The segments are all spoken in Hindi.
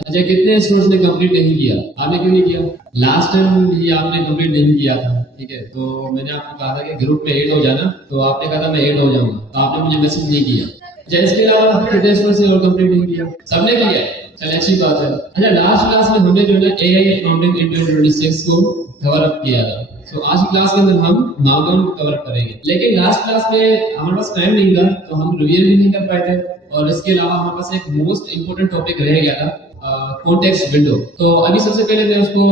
अच्छा, कितने स्टूडेंट्स ने कंप्लीट नहीं किया? आपने क्यों नहीं किया? लास्ट टाइम भी आपने कंप्लीट नहीं किया था, ठीक है? तो मैंने आपको कहा था कि ग्रुप में ऐड हो जाना, तो आपने कहा था मैं ऐड हो जाऊंगा, तो आपने मुझे मैसेज नहीं किया। अच्छा, इसके अलावा कितने स्टूडेंट्स ने और कंप्लीट नहीं किया? सबने किया है, चलिए अच्छी बात है। अच्छा, लास्ट क्लास में हमने जो है ना एआई अकाउंटिंग इन 2026 को कवर अप किया था। तो आज की क्लास के अंदर हम माउंटेन कवर अप करेंगे, लेकिन लास्ट क्लास में हमारे पास टाइम नहीं था, तो हम रिवीजन भी नहीं कर पाए थे, और इसके अलावा हमारे पास एक मोस्ट इंपोर्टेंट टॉपिक रह गया था, कॉन्टेक्स्ट विंडो। तो अभी सबसे पहले मैं उसको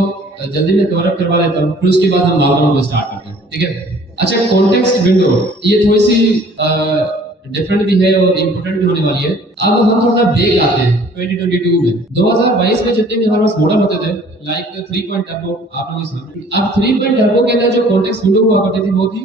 जल्दी में कवर अप करवा देता हूँ, फिर उसके बाद हम माउंटेन को स्टार्ट करते हैं, ठीक है? अच्छा, कॉन्टेक्स्ट विंडो ये थोड़ी सी डिफरेंट भी है और इम्पोर्टेंट भी होने वाली है। अब हम थोड़ा बैक आते हैं 2022 में। 2022 में जितने भी हमारे पास मॉडल होते थे, लाइक 3 पॉइंट टर्बो, आप लोगों ने सुना। अब 3 पॉइंट टर्बो के अंदर जो कॉन्टेक्स्ट विंडो हुआ करती थी वो थी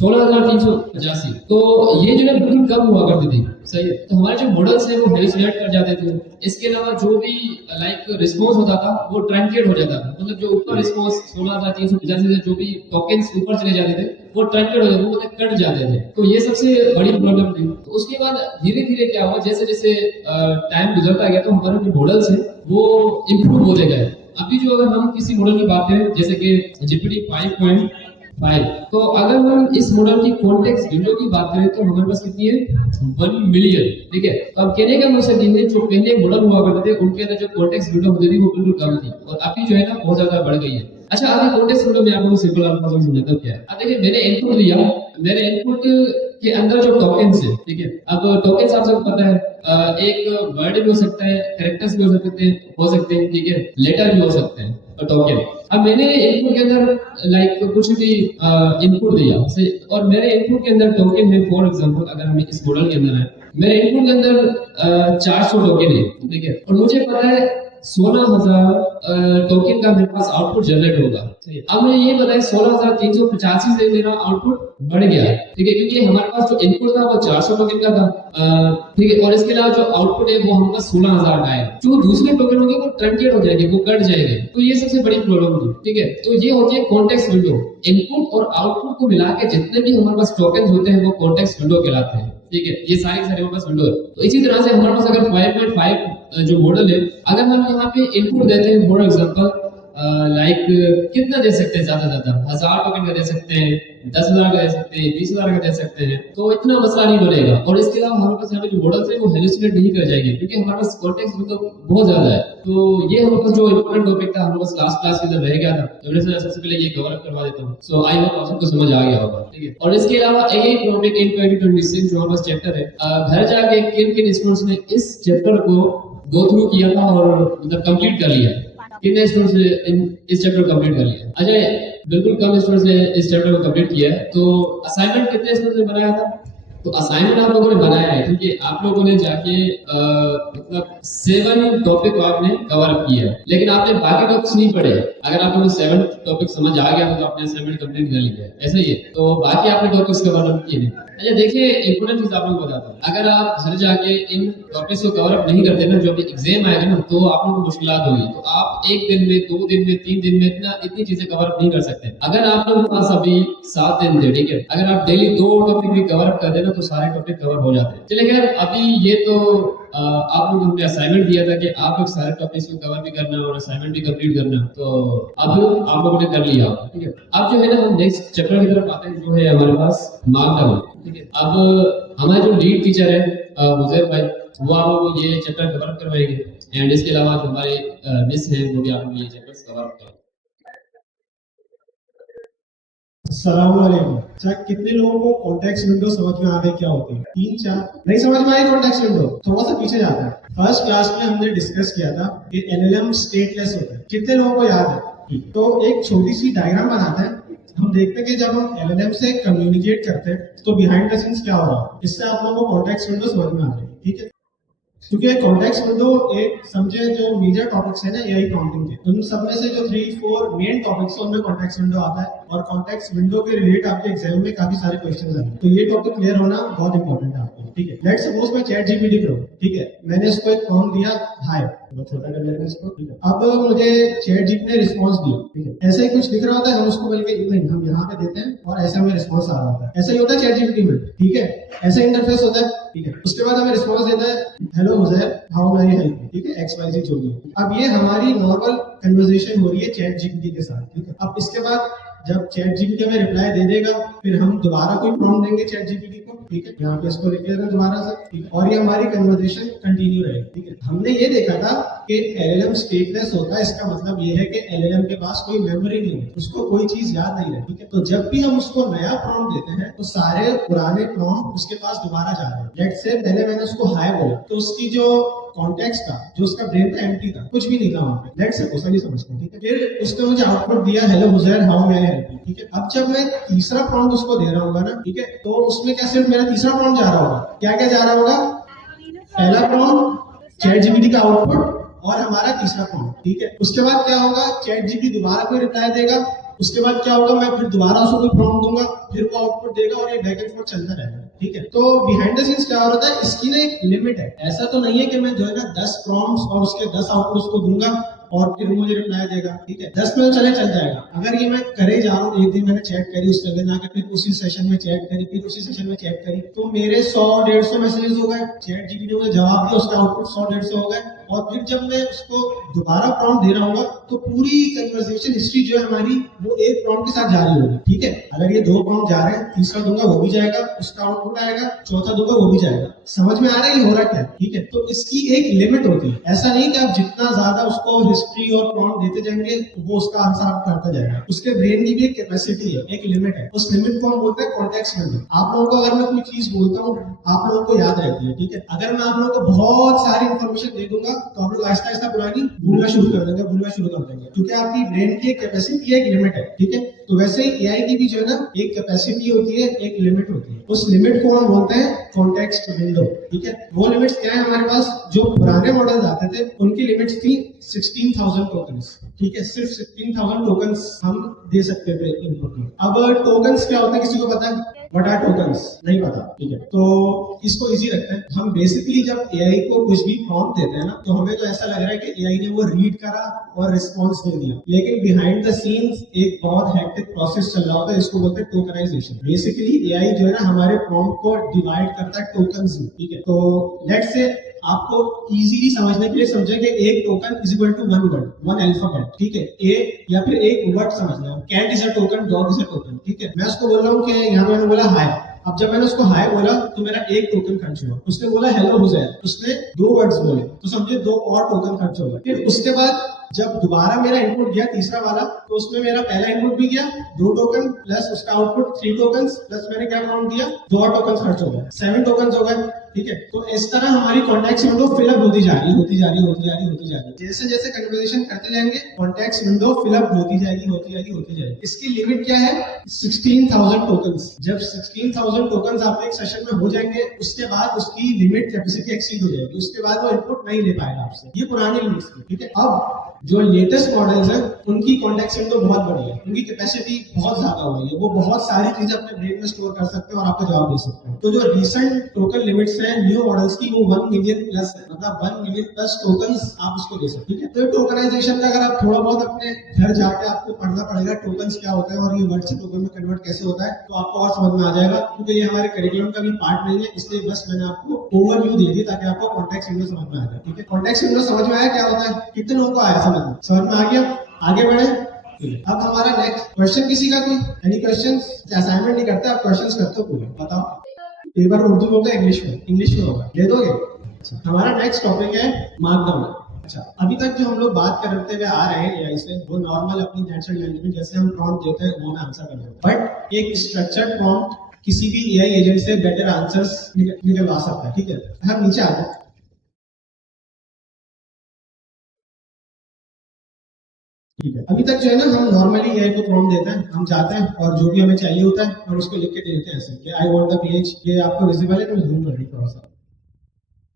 16,385। तो ये जो है बिल्कुल कम हुआ करती थी, सही है? तो हमारे जो मॉडल्स है वो हेलुसिनेट कर जाते थे। इसके अलावा जो भी लाइक रिस्पॉन्स होता था वो ट्रंकेट हो जाता था, मतलब जो ऊपर रिस्पॉन्स 16,385 से जो भी टोकन्स ऊपर चले जाते थे वो ट्रंकेट हो जाते थे, वो मतलब कट जाते थे। तो ये सबसे बड़ी प्रॉब्लम थी। तो उसके बाद धीरे धीरे क्या हुआ, जैसे जैसे टाइम गुजरता गया तो हमारे जो मॉडल्स हैं वो इम्प्रूव होते गए। अभी जो अगर हम किसी मॉडल की बात करें जैसे कि जीपीटी 5.5, तो अगर हम इस मॉडल की कॉन्टेक्स्ट विंडो की बात करें तो हमारे पास कितनी है? 1 मिलियन, ठीक है? तो अब कहने का मतलब ये है जो पहले मॉडल हुआ करते थे उनके अंदर जो कॉन्टेक्स्ट विंडो होती थी वो बिल्कुल कम थी, और अभी जो है ना बहुत ज्यादा बढ़ गई है। अच्छा, अभी कॉन्टेक्स्ट विंडो में आपको सिंपल अल्फाज में समझाता हूं क्या है। अब देखिए, मैंने इनपुट दिया, मेरे इनपुट के अंदर जो टोकन्स है, ठीक है? अब टोकन्स आप सबको पता है, एक वर्ड भी हो सकता है, कैरेक्टर्स भी हो सकते हैं, ठीक है? लेटर भी हो सकते हैं टोकन। अब मैंने इनपुट के अंदर लाइक कुछ भी इनपुट दिया और मेरे इनपुट के अंदर टोकन है, फॉर एग्जांपल अगर हम इस मॉडल के अंदर है, मेरे इनपुट के अंदर 400 टोकन है, ठीक है? और मुझे पता है 16,000 टोकन का मेरे पास आउटपुट जनरेट होगा। अब मुझे ये पता है 16,385 से मेरा आउटपुट बढ़ गया है, ठीक है? क्योंकि हमारे पास जो इनपुट था वो 400 टोकन का था, ठीक है? और इसके अलावा जो आउटपुट है वो हमारे पास 16,000 का है। जो दूसरे टोकन होंगे वो ट्रंकेट हो जाएंगे, वो कट जाएंगे। तो ये सबसे बड़ी प्रॉब्लम थी, ठीक है? तो ये होती है कॉन्टेक्स्ट विंडो। इनपुट और आउटपुट को मिला के जितने भी हमारे पास टोकन होते हैं वो कॉन्टेक्स्ट विंडो कहलाते हैं, ठीक है? ये सारे सारे हमारे पास विंडो है। तो इसी तरह से हमारे पास अगर 5.5 जो मॉडल है, अगर हम यहाँ पे इनपुट देते हैं फॉर एग्जांपल लाइक कितना दे सकते हैं, ज्यादा 1000 टोकन का दे सकते हैं, 10,000 का दे सकते हैं, 20,000 का दे सकते हैं, तो इतना मसला नहीं बनेगा। और इसके अलावा हमारे पास यहाँ पे जो मॉडल्स है वो हेलुसिनेट नहीं कर जाएंगे, क्योंकि हमारे पास कॉन्टेक्स्ट विंडो बहुत ज्यादा है। तो ये हमारे पास जो इंपॉर्टेंट टॉपिक था हमारे पास लास्ट क्लास के अंदर रह गया था, तो मैंने सबसे पहले ये कवर अप करवा देता हूँ। सो आई होप आप सबको समझ आ गया होगा, ठीक है? और इसके अलावा एक टॉपिक इन 2026 जो हमारे पास चैप्टर है, घर जाके किन किन स्टूडेंट्स ने इस चैप्टर को गो थ्रू किया था और मतलब कंप्लीट कर लिया, कितने स्टूडेंट्स ने इस चैप्टर को कंप्लीट कर लिया? अच्छा, बिल्कुल कम स्टूडेंट्स ने इस चैप्टर को कंप्लीट किया है। तो असाइनमेंट कितने स्टूडेंट्स ने बनाया था? तो असाइनमेंट आप लोगों ने बनाया है, क्योंकि आप लोगों ने जाके मतलब 7 टॉपिक आपने कवर अप किया है, लेकिन आपने बाकी टॉपिक्स नहीं पढ़े। अगर आप लोगों को 7 टॉपिक समझ आ गया तो आपने असाइनमेंट कंप्लीट कर लिया है, ऐसा ही है। तो बाकी आपने टॉपिक्स कवर अप किए नहीं। अच्छा, देखिए, इंपोर्टेंट चीज आप लोगों को बताता हूँ। अगर आप घर जाके इन टॉपिक्स को कवर अप नहीं करते ना, जो अभी एग्जाम आएगा ना, तो आप लोगों को मुश्किलात होगी। तो आप एक दिन में, 2 दिन में, 3 दिन में इतनी चीजें कवर अप नहीं कर सकते। अगर आप लोगों के पास अभी 7 दिन थे, ठीक है? अगर आप डेली 2 टॉपिक भी कवर अप कर देना तो सारे टॉपिक कवर हो जाते हैं। चलिए खैर, अभी ये तो आप लोगों ने असाइनमेंट दिया था कि आप लोग सारे टॉपिक्स को कवर भी करना और असाइनमेंट भी कंप्लीट करना, तो अब आप लोगों ने कर लिया, ठीक है? अब जो है ना हम नेक्स्ट चैप्टर की तरफ आते हैं, जो है हमारे पास मार्कडाउन, ठीक है? अब हमारे जो लीड टीचर है हुजैर भाई, वो आप लोगों को ये चैप्टर कवर करवाएंगे, एंड इसके अलावा जो हमारे मिस है वो भी आप लोगों को ये चैप्टर्स कवर करेंगे। अस्सलाम वालेकुम। अच्छा, कितने लोगों को कॉन्टेक्स्ट विंडो समझ में आ गई क्या होती है? 3 4 नहीं समझ में आई कॉन्टेक्स्ट विंडो? थोड़ा सा पीछे जाता है। फर्स्ट क्लास में हमने डिस्कस किया था कि एलएलएम स्टेटलेस होता है। कितने लोगों को याद है? तो एक छोटी सी डायग्राम बनाते हैं। हम देखते हैं कि जब हम एलएलएम से कम्युनिकेट करते हैं तो बिहाइंड द सीन्स क्या हो रहा है। इससे आप लोगों को कॉन्टेक्स्ट विंडो समझ में आ गई, ठीक है? क्योंकि कॉन्टेक्स्ट विंडो एक समझे जो मेजर टॉपिक्स है ना एआई काउंटिंग के, उन सब में से जो 3-4 मेन टॉपिक्स है उनमें कॉन्टेक्स्ट विंडो आता है, और कॉन्टेक्स्ट विंडो के रिलेट आपके एग्जाम में काफी सारे क्वेश्चन आते हैं। तो ये टॉपिक क्लियर होना बहुत इंपॉर्टेंट है आपके लिए। ठीक है। लेट्स सपोज मैं चैट जीपीटी पे हूँ, ठीक है, मैंने इसको एक प्रॉम्प्ट दिया हाय, बहुत छोटा कर लेते हैं इसको, ठीक है। अब मुझे चैट जीपीटी ने रिस्पॉन्स दिया, ठीक है, ऐसा ही कुछ दिख रहा होता है, हम उसको बल्कि नहीं हम यहाँ पे देते हैं और ऐसा हमें रिस्पॉन्स आ रहा होता है, ऐसा ही होता है चैट जीपीटी में, ठीक है, ऐसा इंटरफेस होता है, ठीक है। उसके बाद हमें रिस्पॉन्स देता है hello Huzair how may I help you, ठीक है, XYZ जो भी है। अब ये हमारी नॉर्मल कन्वर्सेशन हो रही है चैट जीपीटी के साथ, ठीक है। अब इसके बाद जब चैट जीपीटी हमें रिप्लाई दे देगा, फिर हम दोबारा कोई प्रॉम्प्ट देंगे चैट जीपीटी को, ठीक है, यहाँ पे इसको लिख लेते हैं दोबारा से, ठीक है, और ये हमारी कन्वर्सेशन कंटिन्यू रहेगी, ठीक है। हमने ये देखा था कि LLM स्टेटलेस होता है, इसका मतलब ये है कि LLM के पास कोई मेमोरी नहीं है, उसको कोई चीज याद नहीं रहती, ठीक है। तो जब भी हम उसको नया प्रॉम्प्ट देते हैं तो सारे पुराने प्रॉम्प्ट उसके पास दोबारा जा रहे हैं। लेट्स से पहले मैंने उसको हाय बोला तो उसकी जो कॉन्टेक्स्ट था, जो उसका ब्रेन था एम्प्टी था, कुछ भी नहीं था वहां पे, लेट्स सपोज नहीं समझते, ठीक है। फिर उसने मुझे आउटपुट दिया hello Huzair how may I help you, ठीक है। अब जब मैं तीसरा प्रॉम्प्ट उसको दे रहा हूँ ना, ठीक है, तो उसमें क्या सिर्फ मेरा तीसरा प्रॉम्प्ट जा रहा होगा, क्या क्या जा रहा होगा, पहला प्रॉम्प्ट चैट जीपीटी का आउटपुट और हमारा तीसरा प्रॉम्प्ट, ठीक है। उसके बाद क्या होगा, चैट जीपीटी दोबारा कोई रिप्लाई देगा, उसके बाद क्या होगा, मैं फिर दोबारा उसको कोई प्रॉम्प्ट दूंगा, फिर वो आउटपुट देगा और ये बैक एंड फोर्थ चलता रहेगा, ठीक है। तो बिहाइंड द सीन्स क्या होता है, इसकी ना एक लिमिट है, ऐसा तो नहीं है कि मैं जो है ना 10 प्रॉम्प्ट्स और उसके 10 आउटपुट उसको दूंगा और फिर मुझे रिप्लाई देगा, ठीक है। 10 में चले चल जाएगा। अगर ये मैं करे जा रहा हूँ, एक दिन मैंने चैट करी, उसके अगले जाकर फिर उसी सेशन में चैट करी, फिर उसी सेशन में चैट करी, तो मेरे 100-150 मैसेजेस हो गए, चैट जीपीटी ने मुझे जवाब दिया, उसका आउटपुट 100-150 हो गए, और फिर जब मैं उसको दोबारा प्रॉम्प्ट दे रहा हूँ तो पूरी कन्वर्सेशन हिस्ट्री जो है हमारी वो एक प्रॉम्प्ट के साथ जारी होगी, ठीक है। अगर ये 2 प्रॉम्प्ट जा रहे हैं, तीसरा दूंगा वो भी जाएगा, उसका आउटपुट आएगा, चौथा दूंगा वो भी जाएगा। समझ में आ रहा है ये हो रहा क्या, ठीक है। तो इसकी एक लिमिट होती है, ऐसा नहीं कि आप जितना ज्यादा उसको हिस्ट्री और प्रॉम्प्ट देते जाएंगे वो उसका आंसर आप करता जाएगा। उसके ब्रेन की भी एक कैपेसिटी है, एक लिमिट है, उस लिमिट को हम बोलते हैं कॉन्टेक्स्ट विंडो। आप लोगों को अगर मैं कोई चीज बोलता हूँ आप लोगों को याद रहती है, ठीक है। अगर मैं आप लोगों को बहुत सारी इंफॉर्मेशन दे दूंगा तो आप लोग आहिस्ता आहिस्ता पुरानी भूलना शुरू कर देंगे, क्योंकि आपकी ब्रेन की एक कैपेसिटी है, एक लिमिट है, ठीक है। तो वैसे ही एआई की भी जो है ना एक कैपेसिटी होती है, एक लिमिट होती है, उस लिमिट को हम बोलते हैं कॉन्टेक्स्ट विंडो, ठीक है। वो लिमिट्स क्या है हमारे पास, जो पुराने मॉडल्स आते थे उनकी लिमिट्स थी 16,000 टोकन्स, ठीक है, सिर्फ 16,000 टोकन्स हम दे सकते थे इनपुट में। अब टोकन्स क्या होता है किसी को पता है, व्हाट आर टोकन्स, नहीं पता, ठीक है। तो इसको इजी रखते हैं, हम बेसिकली जब एआई को कुछ भी प्रॉम्प्ट देते हैं ना तो हमें तो ऐसा लग रहा है कि एआई ने वो रीड करा और रिस्पॉन्स दे दिया, लेकिन बिहाइंड द सीन्स एक बहुत हेक्टिक प्रोसेस चल रहा होता है, इसको बोलते हैं टोकनाइजेशन। बेसिकली एआई जो है ना हमारे प्रॉम्प्ट को डिवाइड करता है टोकन्स में, ठीक है। तो लेट्स से आपको इजीली समझने के लिए समझे कि एक token is equal to 1 word, 1 alphabet, ठीक है, ए या फिर एक वर्ड समझना, cat is a token, dog is a token, ठीक है। मैं उसको बोल रहा हूँ कि यहाँ मैंने बोला हाय, अब जब मैंने उसको हाय बोला तो मेरा एक टोकन खर्च हुआ, उसने बोला हेलो हुजैर, उसने 2 वर्ड्स बोले तो समझे 2 और टोकन खर्च हो गए। फिर उसके बाद जब दोबारा मेरा इनपुट गया तीसरा वाला तो उसमें मेरा पहला इनपुट भी गया 2 टोकन प्लस उसका आउटपुट 3 टोकन प्लस मैंने क्या प्रॉम्प्ट दिया 2 और टोकन खर्च हो गए, 7 टोकन हो गए, ठीक है। तो इस तरह हमारी कॉन्टेक्स्ट विंडो फिलअप होती जा रही है। जैसे जैसे कन्वर्सेशन करते जाएंगे कॉन्टेक्स्ट विंडो फिलअप होती जाएगी। इसकी लिमिट क्या है, 16,000 टोकन्स। जब 16,000 टोकन्स आपके एक सेशन में हो जाएंगे उसके बाद उसकी लिमिट कैपेसिटी एक्सीड हो जाएगी, उसके बाद वो इनपुट नहीं ले पाएगा आपसे, ये पुरानी लिमिट्स थी, ठीक है। अब जो लेटेस्ट मॉडल्स हैं उनकी कॉन्टेक्स्ट विंडो बहुत बड़ी है, उनकी कैपेसिटी बहुत ज्यादा हो गई है, वो बहुत सारी चीजें अपने ब्रेन में स्टोर कर सकते हैं और आपको जवाब दे सकते हैं। तो जो रिसेंट टोकन लिमिट्स हैं न्यू मॉडल्स की वो 1 मिलियन प्लस है, मतलब 1 मिलियन प्लस टोकन्स आप उसको दे सकते हैं, ठीक है। तो टोकनाइजेशन का अगर आप थोड़ा बहुत अपने घर जाके आपको पढ़ना पड़ेगा टोकन्स क्या होता है और ये वर्ड से टोकन में कन्वर्ट कैसे होता है, तो आपको और समझ में आ जाएगा, क्योंकि ये हमारे करिकुलम का भी पार्ट नहीं है, इसलिए बस मैंने आपको ओवरव्यू दे दी ताकि आपको कॉन्टेक्स्ट विंडो समझ में आ जाए, ठीक है। कॉन्टेक्स्ट विंडो समझ में आया क्या होता है, कितने लोगों को आया समझ में आ गया, आगे बढ़े। अब हमारा नेक्स्ट क्वेश्चन किसी का कोई एनी क्वेश्चंस, असाइनमेंट नहीं करते आप क्वेश्चंस करते हो पूरे, बताओ। एक बार उर्दू बोलते इंग्लिश में होगा, दे दोगे। अच्छा, हमारा नेक्स्ट टॉपिक है मार्कडाउन। अच्छा, अभी तक जो हम लोग बात करते हुए आ रहे हैं एआई से वो नॉर्मल अपनी नेचुरल लैंग्वेज में जैसे हम प्रॉम्प्ट देते हैं वो आंसर कर देते हैं, बट एक स्ट्रक्चर्ड प्रॉम्प्ट किसी भी एआई एजेंट से बेटर आंसर्स निकलवा सकता है, ठीक है। हम नीचे आते हैं। ठीक है, अभी तक जो है ना हम नॉर्मली एआई को प्रॉम्प्ट देते हैं, हम जाते हैं और जो भी हमें चाहिए होता है हम उसको लिख के दे देते हैं ऐसे कि आई वांट द पेज, ये आपको विजिबल है, तो जूम कर दी थोड़ा सा,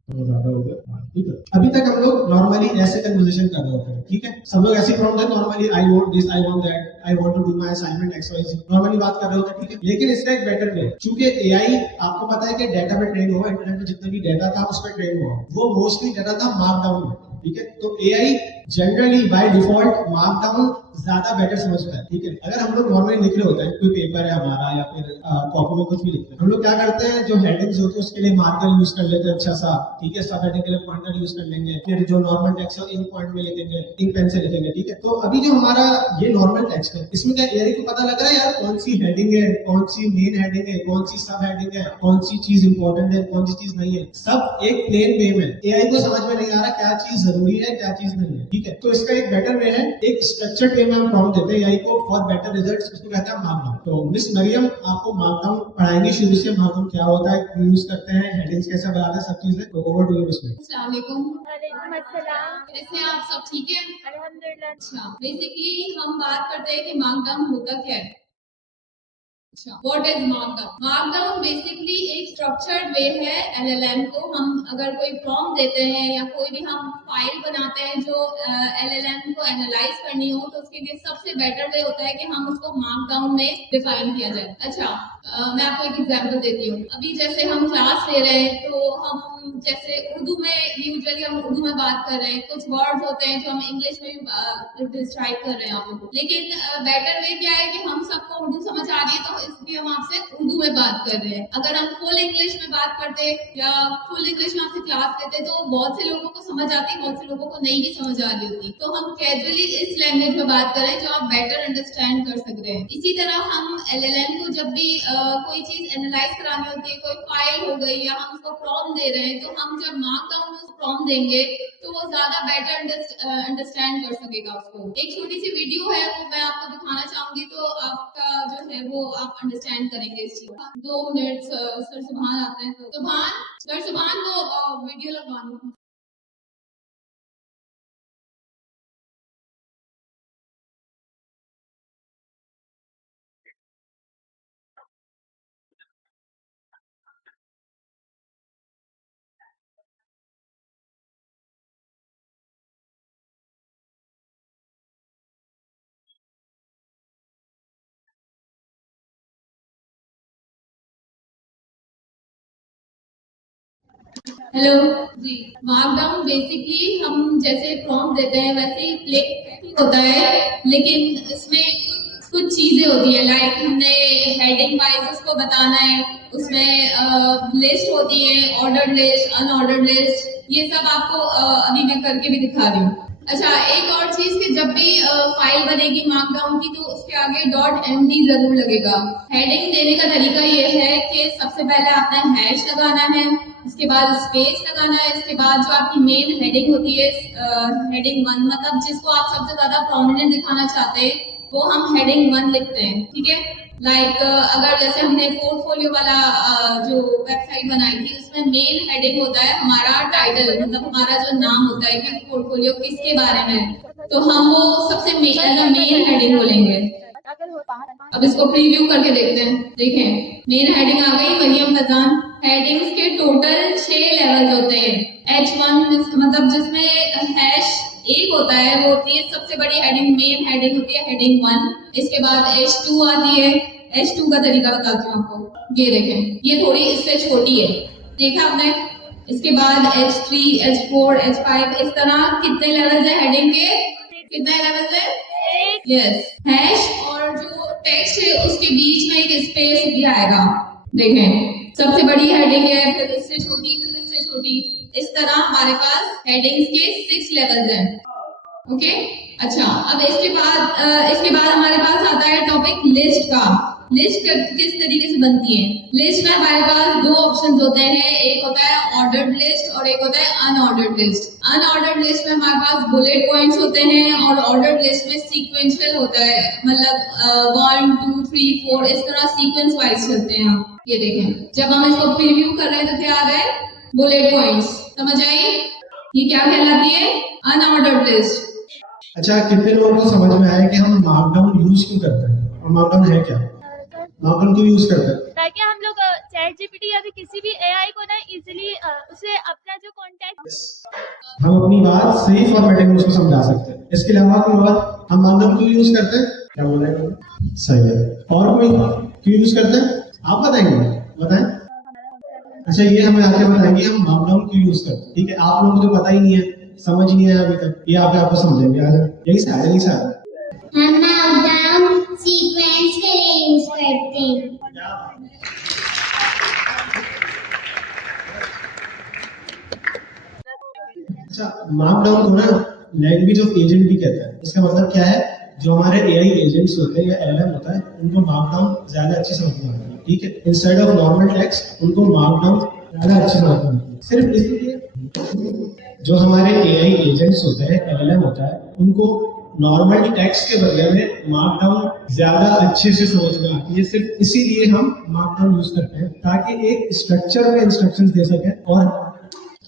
तो ज्यादा हो गया, ठीक है। अभी तक हम लोग नॉर्मली नॉर्मली ऐसे कन्वर्सेशन कर रहे होते हैं, ठीक है, सब लोग ऐसे प्रॉम्प्ट है normally, I want this, I want that, I want to do my assignment XYZ, normally बात कर रहे होते हैं, ठीक है। लेकिन इसका एक बेटर वे, क्योंकि एआई आपको पता है कि डेटा पे ट्रेन हुआ, इंटरनेट पे जितना भी डेटा था उस पर ट्रेन हुआ, वो मोस्टली डेटा था मार्कडाउन में, ठीक है। तो AI generally by default markdown ज्यादा बेटर समझता है, ठीक है। अगर हम लोग नॉर्मली लिख रहे होते हैं, कोई पेपर है हमारा या फिर कॉपी में कुछ भी लिखते हैं, हम लोग क्या करते हैं, जो हेडिंग्स होती है उसके लिए मार्कर यूज कर लेते हैं अच्छा सा, ठीक है, सब हेडिंग के लिए पॉइंटर यूज कर लेंगे, फिर जो नॉर्मल टेक्स्ट है इंक पॉइंट में लिखेंगे, इंक पेन से लिखेंगे, ठीक है। तो अभी जो हमारा ये नॉर्मल टेक्स्ट है, इसमें क्या एआई को पता लग रहा है यार कौन सी हेडिंग है, कौन सी मेन हेडिंग है, कौन सी सब हेडिंग है, कौन सी चीज इंपॉर्टेंट है, कौन सी चीज नहीं है, सब एक प्लेन वे में। एआई को समझ में नहीं आ रहा क्या चीज जरूरी है, क्या चीज नहीं है, ठीक है। तो इसका एक बेटर वे है, एक स्ट्रक्चर्ड वे में हम प्रॉम्प्ट देते हैं एआई को फॉर बेटर रिजल्ट्स, इसको कहते हैं मार्कडाउन। तो मिस मरियम आपको मार्कडाउन पढ़ाएंगे शुरू से, मार्कडाउन क्या होता है, क्यों यूज करते हैं, हेडिंग्स कैसे बनाते हैं, सब चीजें। तो over to you miss Mariam. अस्सलाम वालेकुम। वालेकुम अस्सलाम। कैसे हैं आप, सब ठीक है? अल्हम्दुलिल्लाह। अच्छा, बेसिकली हम बात करते हैं कि मार्कडाउन होता क्या है। अच्छा, what is markdown? Markdown basically एक स्ट्रक्चर्ड वे है एलएलएम को, हम अगर कोई प्रॉम्प्ट देते हैं या कोई भी हम फाइल बनाते हैं जो एलएलएम को एनालाइज करनी हो, तो उसके लिए सबसे बेटर वे होता है कि हम उसको मार्कडाउन में डिफाइन किया जाए। अच्छा, मैं आपको एक एग्जांपल देती हूँ। अभी जैसे हम क्लास ले रहे हैं, तो हम जैसे उर्दू में यूजुअली हम उर्दू में बात कर रहे हैं, कुछ वर्ड्स होते हैं जो हम इंग्लिश में भी डिस्क्राइब कर रहे हैं आप लोगों को, लेकिन बेटर वे क्या है कि हम सबको उर्दू समझ आ रही है, तो इसलिए हम आपसे उर्दू में बात कर रहे हैं। अगर हम फुल इंग्लिश में बात करते या फुल इंग्लिश में आपसे क्लास लेते, तो बहुत से लोगों को समझ आती, बहुत से लोगों को नहीं भी समझ आ रही होती। तो हम कैजुअली इस लैंग्वेज में बात करें जो आप बेटर अंडरस्टैंड कर सकते हैं। इसी तरह हम एलएलएम को जब भी कोई चीज एनालाइज करानी होती है, कोई फाइल हो गई या हम उसको प्रॉम्प्ट दे रहे हैं, तो हम जब मार्कडाउन में प्रॉम्प्ट देंगे तो वो ज्यादा बेटर अंडरस्टैंड कर सकेगा उसको। एक छोटी सी वीडियो है, वो मैं आपको दिखाना चाहूंगी, तो आपका जो है वो आप अंडरस्टैंड करेंगे इस चीज को। 2 मिनट सर सुभान आते हैं, तो सुभान को वीडियो लगवानी। हेलो जी। मार्कडाउन बेसिकली हम जैसे प्रॉम्प्ट देते हैं वैसे ही प्ले होता है, लेकिन इसमें कुछ चीजें होती है, लाइक हमने हेडिंग वाइज उसको बताना है, उसमें लिस्ट होती है, ऑर्डर्ड लिस्ट, अनऑर्डर्ड लिस्ट, ये सब आपको अभी मैं करके भी दिखा रही हूँ। अच्छा, एक और चीज कि जब भी फाइल बनेगी मार्कडाउन की, तो उसके आगे .md जरूर लगेगा। हेडिंग देने का तरीका ये है कि सबसे पहले आपने हैश लगाना है, इसके बाद स्पेस लगाना है, इसके बाद जो आपकी मेन हेडिंग होती है हेडिंग 1, मतलब जिसको आप सबसे ज्यादा प्रोमिनेंट दिखाना चाहते हैं, वो हम हेडिंग 1 लिखते हैं, ठीक है। लाइक अगर जैसे हमने पोर्टफोलियो वाला जो वेबसाइट बनाई थी, उसमें मेन हेडिंग होता है हमारा टाइटल, मतलब हमारा जो नाम होता है कि पोर्टफोलियो किसके बारे में है, तो हम वो सबसे मेन हेडिंग बोलेंगे। अब इसको प्रीव्यू करके देखते हैं। देखें, मेन हेडिंग आ गई, मरियम फैजान। हेडिंग्स के टोटल 6 लेवल्स होते हैं। H1 मतलब जिसमें हैश 1 होता है, वो होती है सबसे बड़ी हेडिंग, मेन हेडिंग होती है हेडिंग 1। इसके बाद H2 आती है। H2 का तरीका बताती हूँ आपको, ये देखें, ये थोड़ी इससे छोटी है, देखा आपने। इसके बाद H3, H4, H5, इस तरह कितने लेवल्स है हेडिंग के, कितने लेवल्स है? यस। हैश और जो टेक्स्ट है उसके बीच में एक स्पेस भी आएगा। देखें, सबसे बड़ी हेडिंग है, फिर इससे छोटी, फिर इससे छोटी, इस तरह हमारे पास हेडिंग्स के 6 लेवल्स हैं। ओके, अच्छा, अब इसके बाद हमारे पास आता है टॉपिक लिस्ट का। लिस्ट किस तरीके से बनती है? लिस्ट में हमारे पास 2 ऑप्शंस होते हैं, एक होता है ऑर्डर्ड लिस्ट और एक होता है अनऑर्डर्ड लिस्ट। अनऑर्डर्ड लिस्ट में हमारे पास बुलेट पॉइंट्स होते हैं और ऑर्डर्ड लिस्ट में सीक्वेंशियल होता है, मतलब 1 2 3 4 इस तरह सीक्वेंस वाइज चलते हैं। ये देखें, जब हम इसको प्रीव्यू कर रहे हैं तो क्या आ रहा है? Bullet points. समझ आई? ये क्या कहलाती है? Unordered list. अच्छा, कितने लोगों को समझ में आया कि हम मार्कडाउन यूज क्यों करते हैं और मार्कडाउन है क्या, मार्कडाउन क्यों यूज करते हैं? ताकि हम लोग चैट जीपीटी या फिर किसी भी एआई को ना इजीली उसे अपना जो कॉन्टेक्ट हम अपनी बात सही फॉर्मेटिंग में उसको समझा सकते हैं। इसके अलावा कोई और हम मानदंड क्यों यूज करते हैं? क्या बोल रहे हैं? सही है। और कोई क्यों यूज करते हैं? आप बताएंगे? बताएं। अच्छा, ये हमें आके बताएंगे हम मापदंड क्यों यूज करते हैं। ठीक है, आप लोगों को तो पता ही नहीं है, समझ ही नहीं आया अभी तक, ये आपको समझेंगे आज। यही सा है, यही सा है। हम मापदंड सीक्वेंस के लिए यूज करते हैं। अच्छा, मापदंड को ना लैंग्वेज ऑफ एजेंट भी कहते हैं। इसका मतलब क्या है? जो हमारे एआई एजेंट्स होते हैं या एलएलएम होता है, उनको मापदंड ज्यादा अच्छी समझ में आती है। ठीक है, इंस्टेड ऑफ नॉर्मल टेक्स्ट उनको मापदंड ज्यादा अच्छी समझ में आती है। सिर्फ इसलिए जो हमारे एआई एजेंट्स होते हैं, एलएलएम होता है, उनको नॉर्मल टेक्स्ट के बदले में मार्कडाउन ज्यादा अच्छे से समझ में आती है। सिर्फ इसीलिए हम मार्कडाउन यूज करते हैं, ताकि एक स्ट्रक्चर में इंस्ट्रक्शंस दे सके और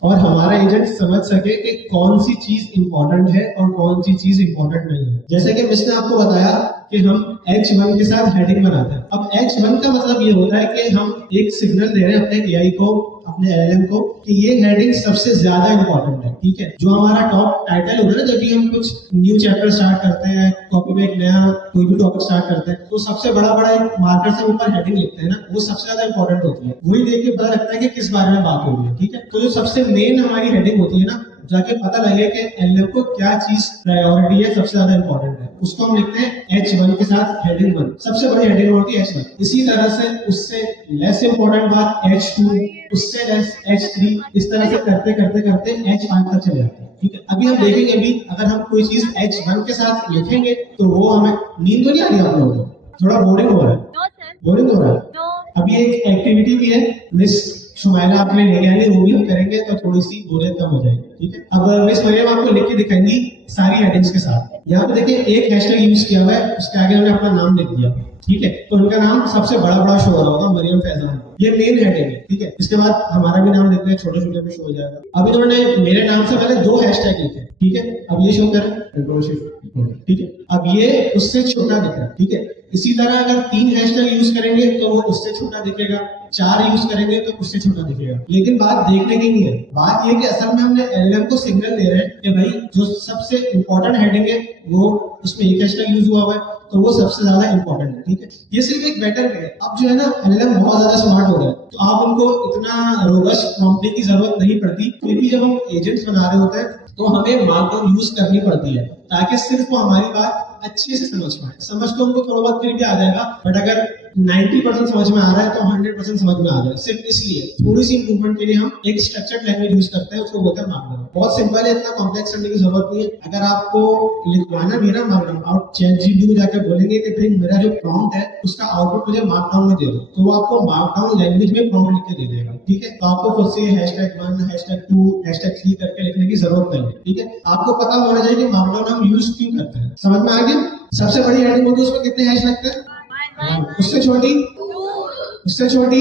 हमारा एजेंट समझ सके कि कौन सी चीज इंपॉर्टेंट है और कौन सी चीज इंपॉर्टेंट नहीं है। जैसे कि मिस ने आपको बताया कि हम H1 के साथ हेडिंग बनाते हैं। अब H1 का मतलब ये होता है कि हम एक सिग्नल दे रहे हैं अपने एआई को, अपने एलएलएम को, कि ये हेडिंग सबसे ज्यादा इंपॉर्टेंट है। ठीक है, जो हमारा टॉप टाइटल होता है ना, जब भी हम कुछ न्यू चैप्टर स्टार्ट करते हैं, कॉपी में एक नया कोई भी टॉपिक स्टार्ट करते हैं, तो सबसे बड़ा एक मार्कर से ऊपर हेडिंग लिखते हैं ना, वो सबसे ज्यादा इंपॉर्टेंट होती है। वही देख के पता लगता है कि किस बारे में बात हो रही है। ठीक है, तो जो सबसे मेन हमारी हेडिंग होती है ना, जाके पता लगे कि एलएलएम को क्या चीज प्रायोरिटी है, सबसे ज्यादा इंपॉर्टेंट है, उसको हम लिखते हैं H1 के साथ हेडिंग 1। सबसे बड़ी हेडिंग होती है H1। इसी तरह से उससे लेस इंपॉर्टेंट बात H2, उससे लेस H3, इस तरह से करते करते करते H5 तक चले जाते हैं। ठीक है, अभी हम देखेंगे भी अगर हम कोई चीज H1 के साथ लिखेंगे तो वो हमें नींद तो नहीं आ रही आप लोगों को? थोड़ा बोरिंग हो रहा है? नो सर बोरिंग हो रहा है? नो अभी एक एक्टिविटी भी है, मिस शुमाइला आपने लेके आएंगे, वो भी हम करेंगे तो थोड़ी सी बोरियत कम हो जाएगी। ठीक है, अब मिस मरियम आपको लिख के दिखाएंगी सारी हेडिंग्स के साथ। यहाँ पे देखिए एक हैशटैग यूज किया हुआ है, उसके आगे उन्होंने अपना नाम लिख दिया। ठीक है, तो उनका नाम सबसे बड़ा शो हो रहा होगा, मरियम फैजान। ये मेन हेडिंग है। ठीक है, इसके बाद हमारा भी नाम लिखते हैं, छोटे छोटे पे शो हो जाएगा। अभी उन्होंने मेरे नाम से पहले 2 हैशटैग लिखे। ठीक है, अब ये शो करें, कंट्रोल शिफ्ट। ठीक है, अब ये उससे छोटा दिख रहा है। ठीक है, इसी तरह अगर 3 हैशटैग यूज करेंगे तो वो उससे छोटा दिखेगा, 4 यूज करेंगे तो उससे छोटा दिखेगा। लेकिन बात देखने की नहीं है, बात ये कि असल में हमने एलएलएम को सिग्नल दे रहे हैं कि भाई जो सबसे इंपॉर्टेंट हेडिंग है वो उसमें एक हैशटैग यूज हुआ है, तो वो सबसे ज्यादा इंपॉर्टेंट है। ठीक है, ये सिर्फ एक बेटर वे है। अब जो है ना, एलएलएम बहुत ज्यादा स्मार्ट हो गया है, तो आप उनको इतना रोबस्ट प्रॉम्प्टिंग की जरूरत नहीं पड़ती। फिर भी जब हम एजेंट्स बना रहे होते हैं तो हमें मार्कडाउन यूज करनी पड़ती है, ताकि सिर्फ वो हमारी बात अच्छे से समझ पाए। समझ तो हमको थोड़ा बहुत फिर भी आ जाएगा, बट अगर 90% समझ में आ रहा है तो 100% समझ में आ जाएगा। सिर्फ इसलिए थोड़ी सी इंप्रूवमेंट के लिए हम एक स्ट्रक्चर्ड लैंग्वेज यूज करते हैं, उसको बोलते हैं मार्कडाउन। बहुत सिंपल है, इतना कॉम्प्लेक्स करने की जरूरत नहीं है। अगर आपको लिखवाना भी ना मार्कडाउन, आप चैट जीपीटी में जाकर बोलेंगे कि भाई मेरा जो प्रॉम्प्ट है उसका आउटपुट मुझे मार्कडाउन में दे दो, तो वो आपको मार्कडाउन लैंग्वेज में प्रॉम्प्ट लिख के दे देगा। ठीक है, तो आपको खुद से #1, #2, #3 करके लिखने की जरूरत नहीं है। ठीक है, आपको पता होना चाहिए कि मार्कडाउन हम यूज क्यों करते हैं। समझ में आ गया? सबसे बड़ी हेडिंग होगी, उसमें कितने हैश लगते हैं? उससे छोटी, उससे छोटी,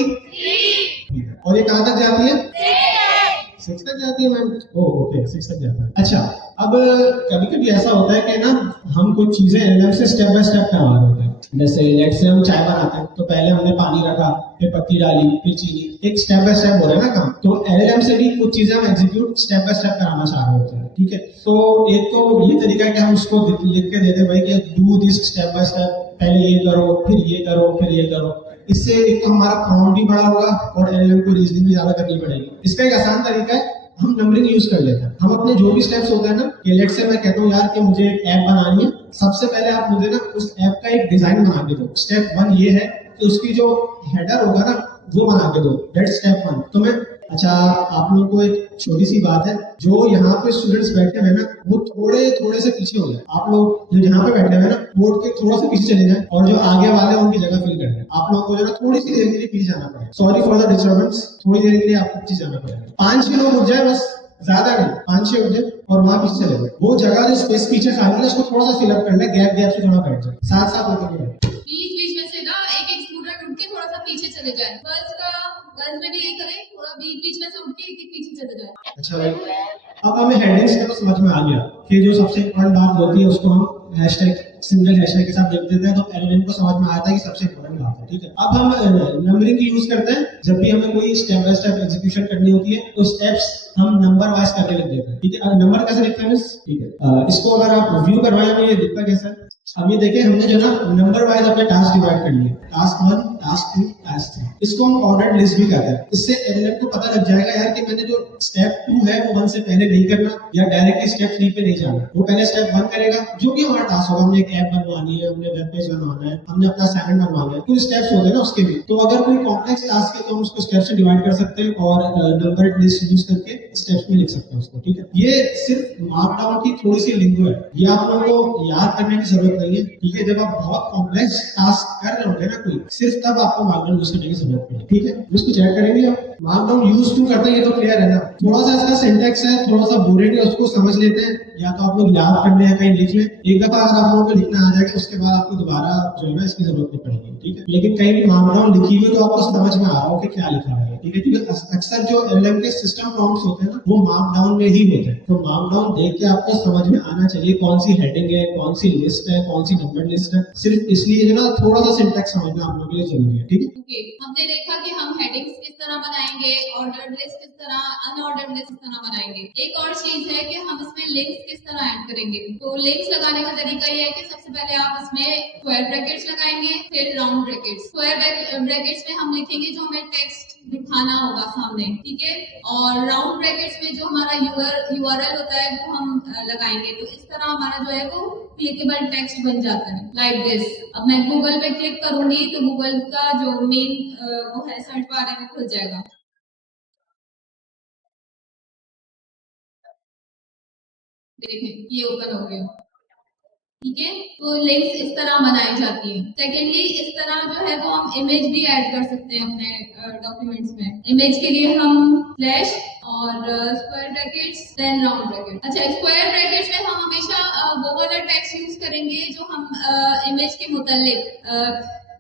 और ये कहां तक जाती है? 6 तक जाती है मैम। ओके, 6 तक जाता है। अच्छा, अब कभी कभी ऐसा होता है कि ना हम कुछ चीजें एलएलएम से स्टेप बाय स्टेप करवा रहे होते हैं। जैसे लेट्स से हम चाय बनाते हैं, तो पहले हमने पानी रखा, फिर पत्ती डाली, फिर चीनी, एक स्टेप बाय स्टेप हो रहा है ना काम। तो एलएलएम से भी कुछ चीजें हम एग्जीक्यूट स्टेप बाय स्टेप कराना चाह रहे होते हैं। ठीक है, तो एक तो ये तरीका है कि हम उसको लिख के देते हैं भाई कि do this step by step, पहले ये करो, फिर ये करो, फिर ये करो। इससे एक तो हमारा प्रॉम्प्ट भी बड़ा होगा और एलएलएम को रीजनिंग भी ज्यादा करनी पड़ेगी। इसका एक आसान तरीका है, हम नंबरिंग यूज कर लेते हैं। हम अपने जो भी स्टेप्स होते हैं ना, कि लेट्स से मैं कहता हूँ यार कि मुझे एक ऐप बनानी है, सबसे पहले आप मुझे ना उस ऐप का एक डिजाइन बना के दो। स्टेप 1 ये है कि उसकी जो हेडर होगा ना वो बना के दो, दैट स्टेप 1। तो मैं अच्छा, आप लोगों को एक छोटी सी बात है, जो यहाँ पे स्टूडेंट्स बैठे हुए ना वो थोड़े से पीछे हो जाए। आप लोग जो यहाँ पे बैठे हुए ना बोर्ड के थोड़ा सा पीछे चले जाएं, और जो आगे वाले हैं उनकी जगह फिल कर दें। आप लोगों को जो ना थोड़ी सी देर के लिए पीछे जाना पड़ेगा। सॉरी फॉर द डिस्टर्बेंस, थोड़ी देर के लिए आपको पीछे जाना पड़ेगा। 5-6 लोग उठ जाए बस, ज्यादा नहीं, 5-6 उठ जाए और वहां पीछे चले जाए। वो जगह जो स्पेस पीछे खाली है उसको थोड़ा सा फिलअप कर ले, गैप से थोड़ा बैठ जाए, साथ होते हुए बीच में से ना एक स्टूडेंट उठ के थोड़ा सा पीछे चले जाए। गर्ल्स में भी यही करें, थोड़ा बीच में से उठ के एक पीछे चले जाए। अच्छा भाई, अब हमें हेडिंग्स का तो समझ में आ गया कि जो सबसे इम्पोर्टेंट बात होती है उसको हम हैशटैग सिंगल हैशटैग के साथ लिख देते हैं, तो एलएलएम को समझ में आता है कि सबसे इंपॉर्टेंट बात है। ठीक है, अब हम नंबरिंग की यूज करते हैं। जब भी हमें कोई स्टेप बाय स्टेप एग्जीक्यूशन करनी होती है तो स्टेप्स हम नंबर वाइज करके लिख देते हैं। ठीक है, अब नंबर कैसे लिखते हैं? ठीक है, इसको अगर आप रिव्यू करवाएं हमें ये दिखता कैसा है। अब ये देखें, हमने जो ना नंबर वाइज अपने टास्क डिवाइड कर लिए, टास्क 1, टास्क 2, टास्क 3। इसको हम ऑर्डर्ड लिस्ट भी कहते हैं। इससे एलएलएम को पता लग जाएगा यार कि मैंने जो स्टेप 2 है वो 1 से पहले नहीं करना, या डायरेक्टली स्टेप 3 पे नहीं जाना। वो पहले स्टेप 1 करेगा, जो भी हमारा टास्क होगा, हमने एक ऐप बनवानी है, हमने वेब पेज बनवाना है, हमने अपना असाइनमेंट बनवाना है, कुछ स्टेप्स होते हैं ना उसके भी। तो अगर कोई कॉम्प्लेक्स टास्क है तो हम उसको स्टेप से डिवाइड कर सकते हैं और नंबर्ड लिस्ट यूज करके स्टेप्स में लिख सकते हैं उसको। ठीक है, ये सिर्फ मार्कडाउन की थोड़ी सी लिंगो है, ये आप लोगों को याद करने की जरूरत नहीं है। ठीक है, जब आप बहुत कॉम्प्लेक्स टास्क कर रहे होंगे ना कोई, सिर्फ तब आपको मार्कडाउन यूज करने की जरूरत पड़ेगी। ठीक है, इसको चेक करेंगे आप मार्कडाउन यूज क्यों करते हैं, ये तो क्लियर है ना। थोड़ा सा इसका सिंटैक्स है, थोड़ा सा बोरिंग है, उसको समझ लेते हैं, या तो आप लोग याद कर ले, कहीं लिख ले। एक दफा अगर आप लोगों को लिखना आ जाएगा, उसके बाद आपको दोबारा जो है ना इसकी जरूरत नहीं पड़ेगी। ठीक है, लेकिन कहीं भी मार्कडाउन लिखी हुई तो आपको समझ में आ रहा हो कि क्या लिखा है। ठीक है, क्योंकि अक्सर जो एलएलएम के सिस्टम प्रॉम्प्ट्स होते हैं ना, वो मार्कडाउन में ही होते हैं। तो मार्कडाउन देख के आपको समझ में आना चाहिए कौन सी हेडिंग है, कौन सी लिस्ट है, कौन सी नंबर लिस्ट है। सिर्फ इसलिए जो ना थोड़ा सा सिंटैक्स समझना आप लोगों के लिए जरूरी है। ठीक है, ओके, हमने देखा कि हम हेडिंग्स किस तरह बनाएंगे, ऑर्डर्ड लिस्ट किस तरह, अनऑर्डर्ड लिस्ट किस तरह बनाएंगे। एक और चीज है कि हम इसमें लिंक्स किस तरह ऐड करेंगे। तो लिंक्स लगाने का तरीका ये है कि सबसे पहले आप इसमें स्क्वायर ब्रैकेट्स लगाएंगे, फिर राउंड ब्रैकेट्स। स्क्वायर ब्रैकेट्स में हम लिखेंगे जो हमें टेक्स्ट दिखाना होगा सामने, ठीक है, और राउंड ब्रैकेट्स में जो हमारा यूआरएल होता है वो हम लगाएंगे। तो इस तरह हमारा जो है वो क्लिकेबल टेक्स्ट बन जाता है, लाइक दिस। अब मैं गूगल पे क्लिक करूंगी तो गूगल का जो मेन वो है सर्च बार है वो खुल जाएगा। देखें, ये ओपन हो गया। ठीक है, तो लिंक्स इस तरह बनाई जाती है। सेकेंडली, इस तरह जो है वो हम इमेज भी ऐड कर सकते हैं अपने डॉक्यूमेंट्स में। इमेज के लिए हम स्लैश और square brackets then round bracket. अच्छा, स्क्वायर ब्रैकेट्स में हम हमेशा वो वाला टेक्स्ट यूज करेंगे जो हम इमेज के मुतालिक,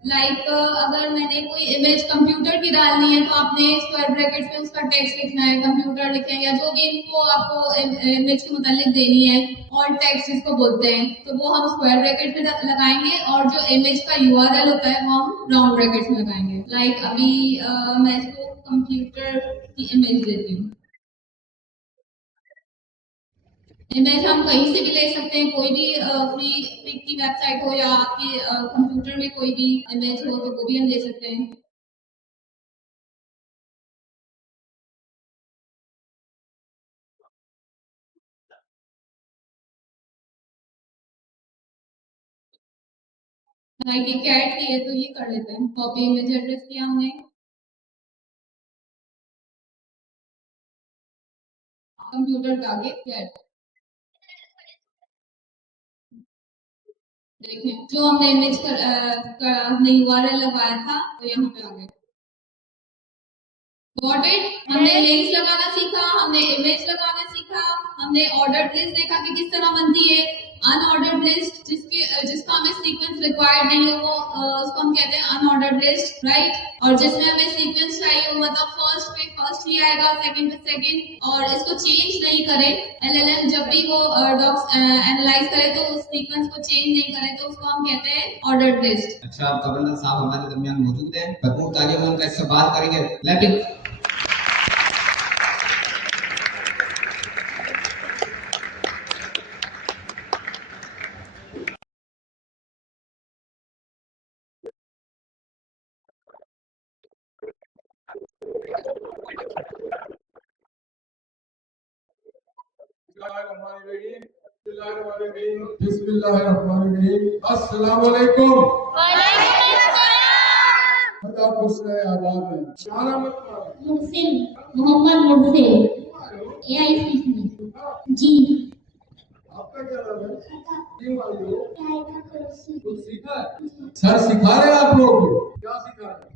लाइक अगर मैंने कोई इमेज कंप्यूटर की डालनी है तो आपने स्क्वायर ब्रैकेट्स में उसका टेक्स्ट लिखना है, कंप्यूटर लिखें, या जो भी इनको आपको इमेज के मुतालिक देनी है, और टेक्स्ट जिसको बोलते हैं, तो वो हम स्क्वायर ब्रैकेट में लगाएंगे, और जो इमेज का यूआरएल होता है वो हम राउंड ब्रैकेट्स में लगाएंगे। लाइक अभी मैं इसको कंप्यूटर की इमेज देती हूँ। इमेज हम कहीं से भी ले सकते हैं, कोई भी फ्री पिक की वेबसाइट हो या आपके कंप्यूटर में कोई भी इमेज हो तो वो भी हम ले सकते हैं। लाइक ये कैट की है तो ये कर लेते हैं, कॉपी इमेज एड्रेस किया हमने, कंप्यूटर का आगे कैट। देखें, जो हमने इमेज का हमने यूआरएल लगाया था तो यहाँ पे आ गया। Got it? हमने लिंक्स लगाना सीखा, हमने इमेज लगाना सीखा, हमने ऑर्डर्ड लिस्ट देखा कि किस तरह बनती है। अनऑर्डर्ड लिस्ट जिसका हमें सीक्वेंस रिक्वायर्ड नहीं हो वो उसको हम कहते हैं अनऑर्डर्ड लिस्ट, राइट। और जिसमें हमें सीक्वेंस चाहिए हो, मतलब फर्स्ट पे फर्स्ट ही आएगा, सेकंड पे सेकंड, और इसको चेंज नहीं करे। एलएलएम जब भी वो डॉक्स एनालाइज करे तो उस सीक्वेंस को चेंज नहीं करे तो उसको हम कहते हैं ऑर्डर्ड लिस्ट। अच्छा, गवर्नर साहब हमारे दरमियान मौजूद हैं, बहुत आगे वो उनका इस्तेमाल करेंगे, लेकिन अस्सलाम वालेकुम। खुदा खुश रहे, आबाद रहे। क्या नाम है तुम्हारा? मुहसिन, मोहम्मद मुहसिन। एआई सीखने। जी। आपका क्या नाम है? क्यों आई हो? कुछ सीखा है? सर सिखा रहे हैं आप लोग को? क्या सिखा रहे हैं?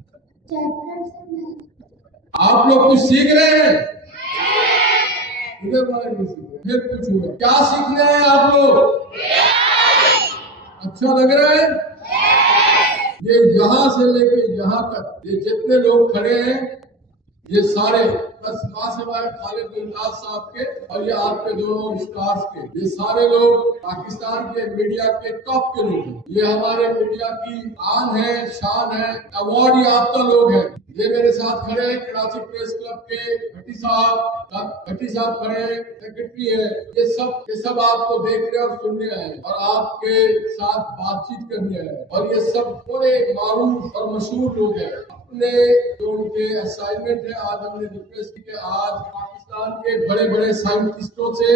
आप लोग कुछ सीख रहे हैं? इधर वाले नहीं सीख रहे। फिर पूछूंगा, क्या सीखने हैं आप लोग? अच्छा लग रहा है? ये यहाँ से लेके यहाँ तक ये जितने लोग खड़े हैं ये सारे बस माँ से भाई खालिद इमरान साहब के और ये आपके दोनों स्टार्स के, ये सारे लोग पाकिस्तान के मीडिया के टॉप के लोग हैं। ये हमारे मीडिया की आन है, शान है, अवार्ड याफ्ता लोग हैं। ये मेरे साथ खड़े हैं कराची प्रेस क्लब के भट्टी साहब खड़े हैं, सेक्रेटरी है। ये सब आपको देख रहे और सुनने आए और आपके साथ बातचीत करने आए और ये सब बड़े मारूफ और मशहूर लोग हैं। अपने जो उनके असाइनमेंट है, आज हमने रिक्वेस्ट की कि आज पाकिस्तान के बड़े बड़े साइंटिस्टों से,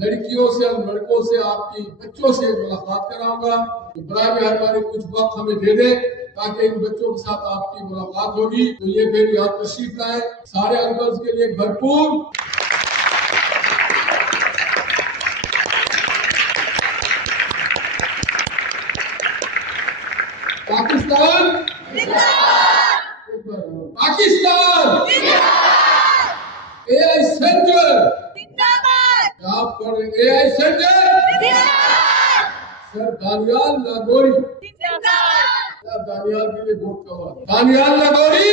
लड़कियों से और लड़कों से, आपकी बच्चों से मुलाकात कराऊंगा। तो बड़ा मेहरबानी कुछ वक्त हमें दे दे ताकि इन बच्चों के साथ आपकी मुलाकात होगी। तो ये फिर यहाँ तशरीफ लाए। सारे अंकल्स के लिए भरपूर पाकिस्तान AI सेंटर आप कर AI centre sir Daniyal Nagori, Daniyal के लिए वोट करवा, दानियाल नागौरी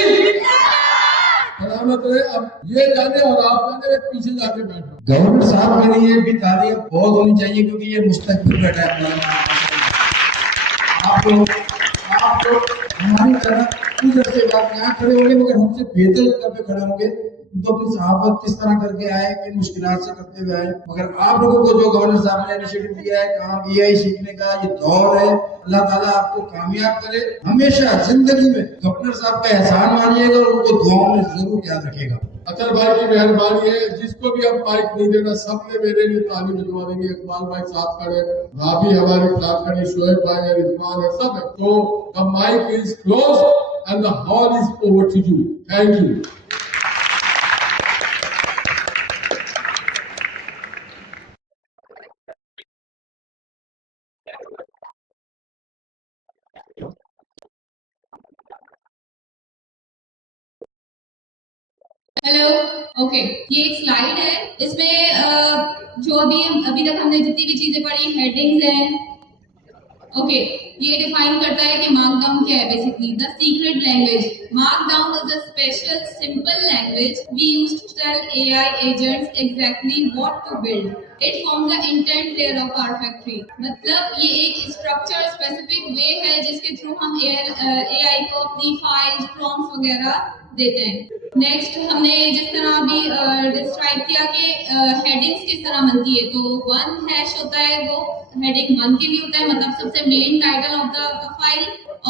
सलामत रहे। अब ये जाने और आप जाने पीछे जाके बैठो। गवर्नर साहब के लिए भी तारीफ बहुत होनी चाहिए क्योंकि ये मुस्तकबिल बैठा है। आप लोग हमारी तरह कुछ अर्से बाद यहाँ खड़े होंगे मगर हमसे बेहतर जगह पे खड़े होंगे। तो अपनी सहाफत किस तरह करके आए, किन मुश्किलात से करते हुए आए, मगर आप लोगों को जो गवर्नर साहब ने इनिशिएटिव दिया है, काम AI सीखने का ये दौर है, अल्लाह ताला आपको कामयाब करे। हमेशा जिंदगी में गवर्नर साहब का एहसान मानिएगा और उनको दुआओं में जरूर याद रखेगा। अतर भाई की मेहरबानी है, जिसको भी हम माइक नहीं देना सबने मेरे लिए ताली बजवा देंगे। इकबाल भाई साथ खड़े, राबी हमारे साथ खड़े, शोएब भाई है, रिजवान है, सब है। तो the mic is close and the hall is over to you. Thank you. Hello, okay, ये एक स्लाइड है। इसमें जो अभी तक हमने जितनी भी चीजें पढ़ी, हेडिंग्स हैं। ओके, ये डिफाइन करता है कि मार्कडाउन क्या है। Basically the secret language. Markdown is a special simple language we use to tell AI agents exactly what to build. It forms the intent layer of our factory. मतलब ये एक स्ट्रक्चर स्पेसिफिक वे है जिसके थ्रू हम AI को अपनी फाइल्स, प्रॉम्प्ट्स वगैरह देते हैं। नेक्स्ट हमने जिस तरह अभी डिस्क्राइब किया कि हेडिंग्स किस तरह बनती है। तो 1 हैश होता है, वो हेडिंग 1 के लिए होता है, मतलब सबसे main title of the file.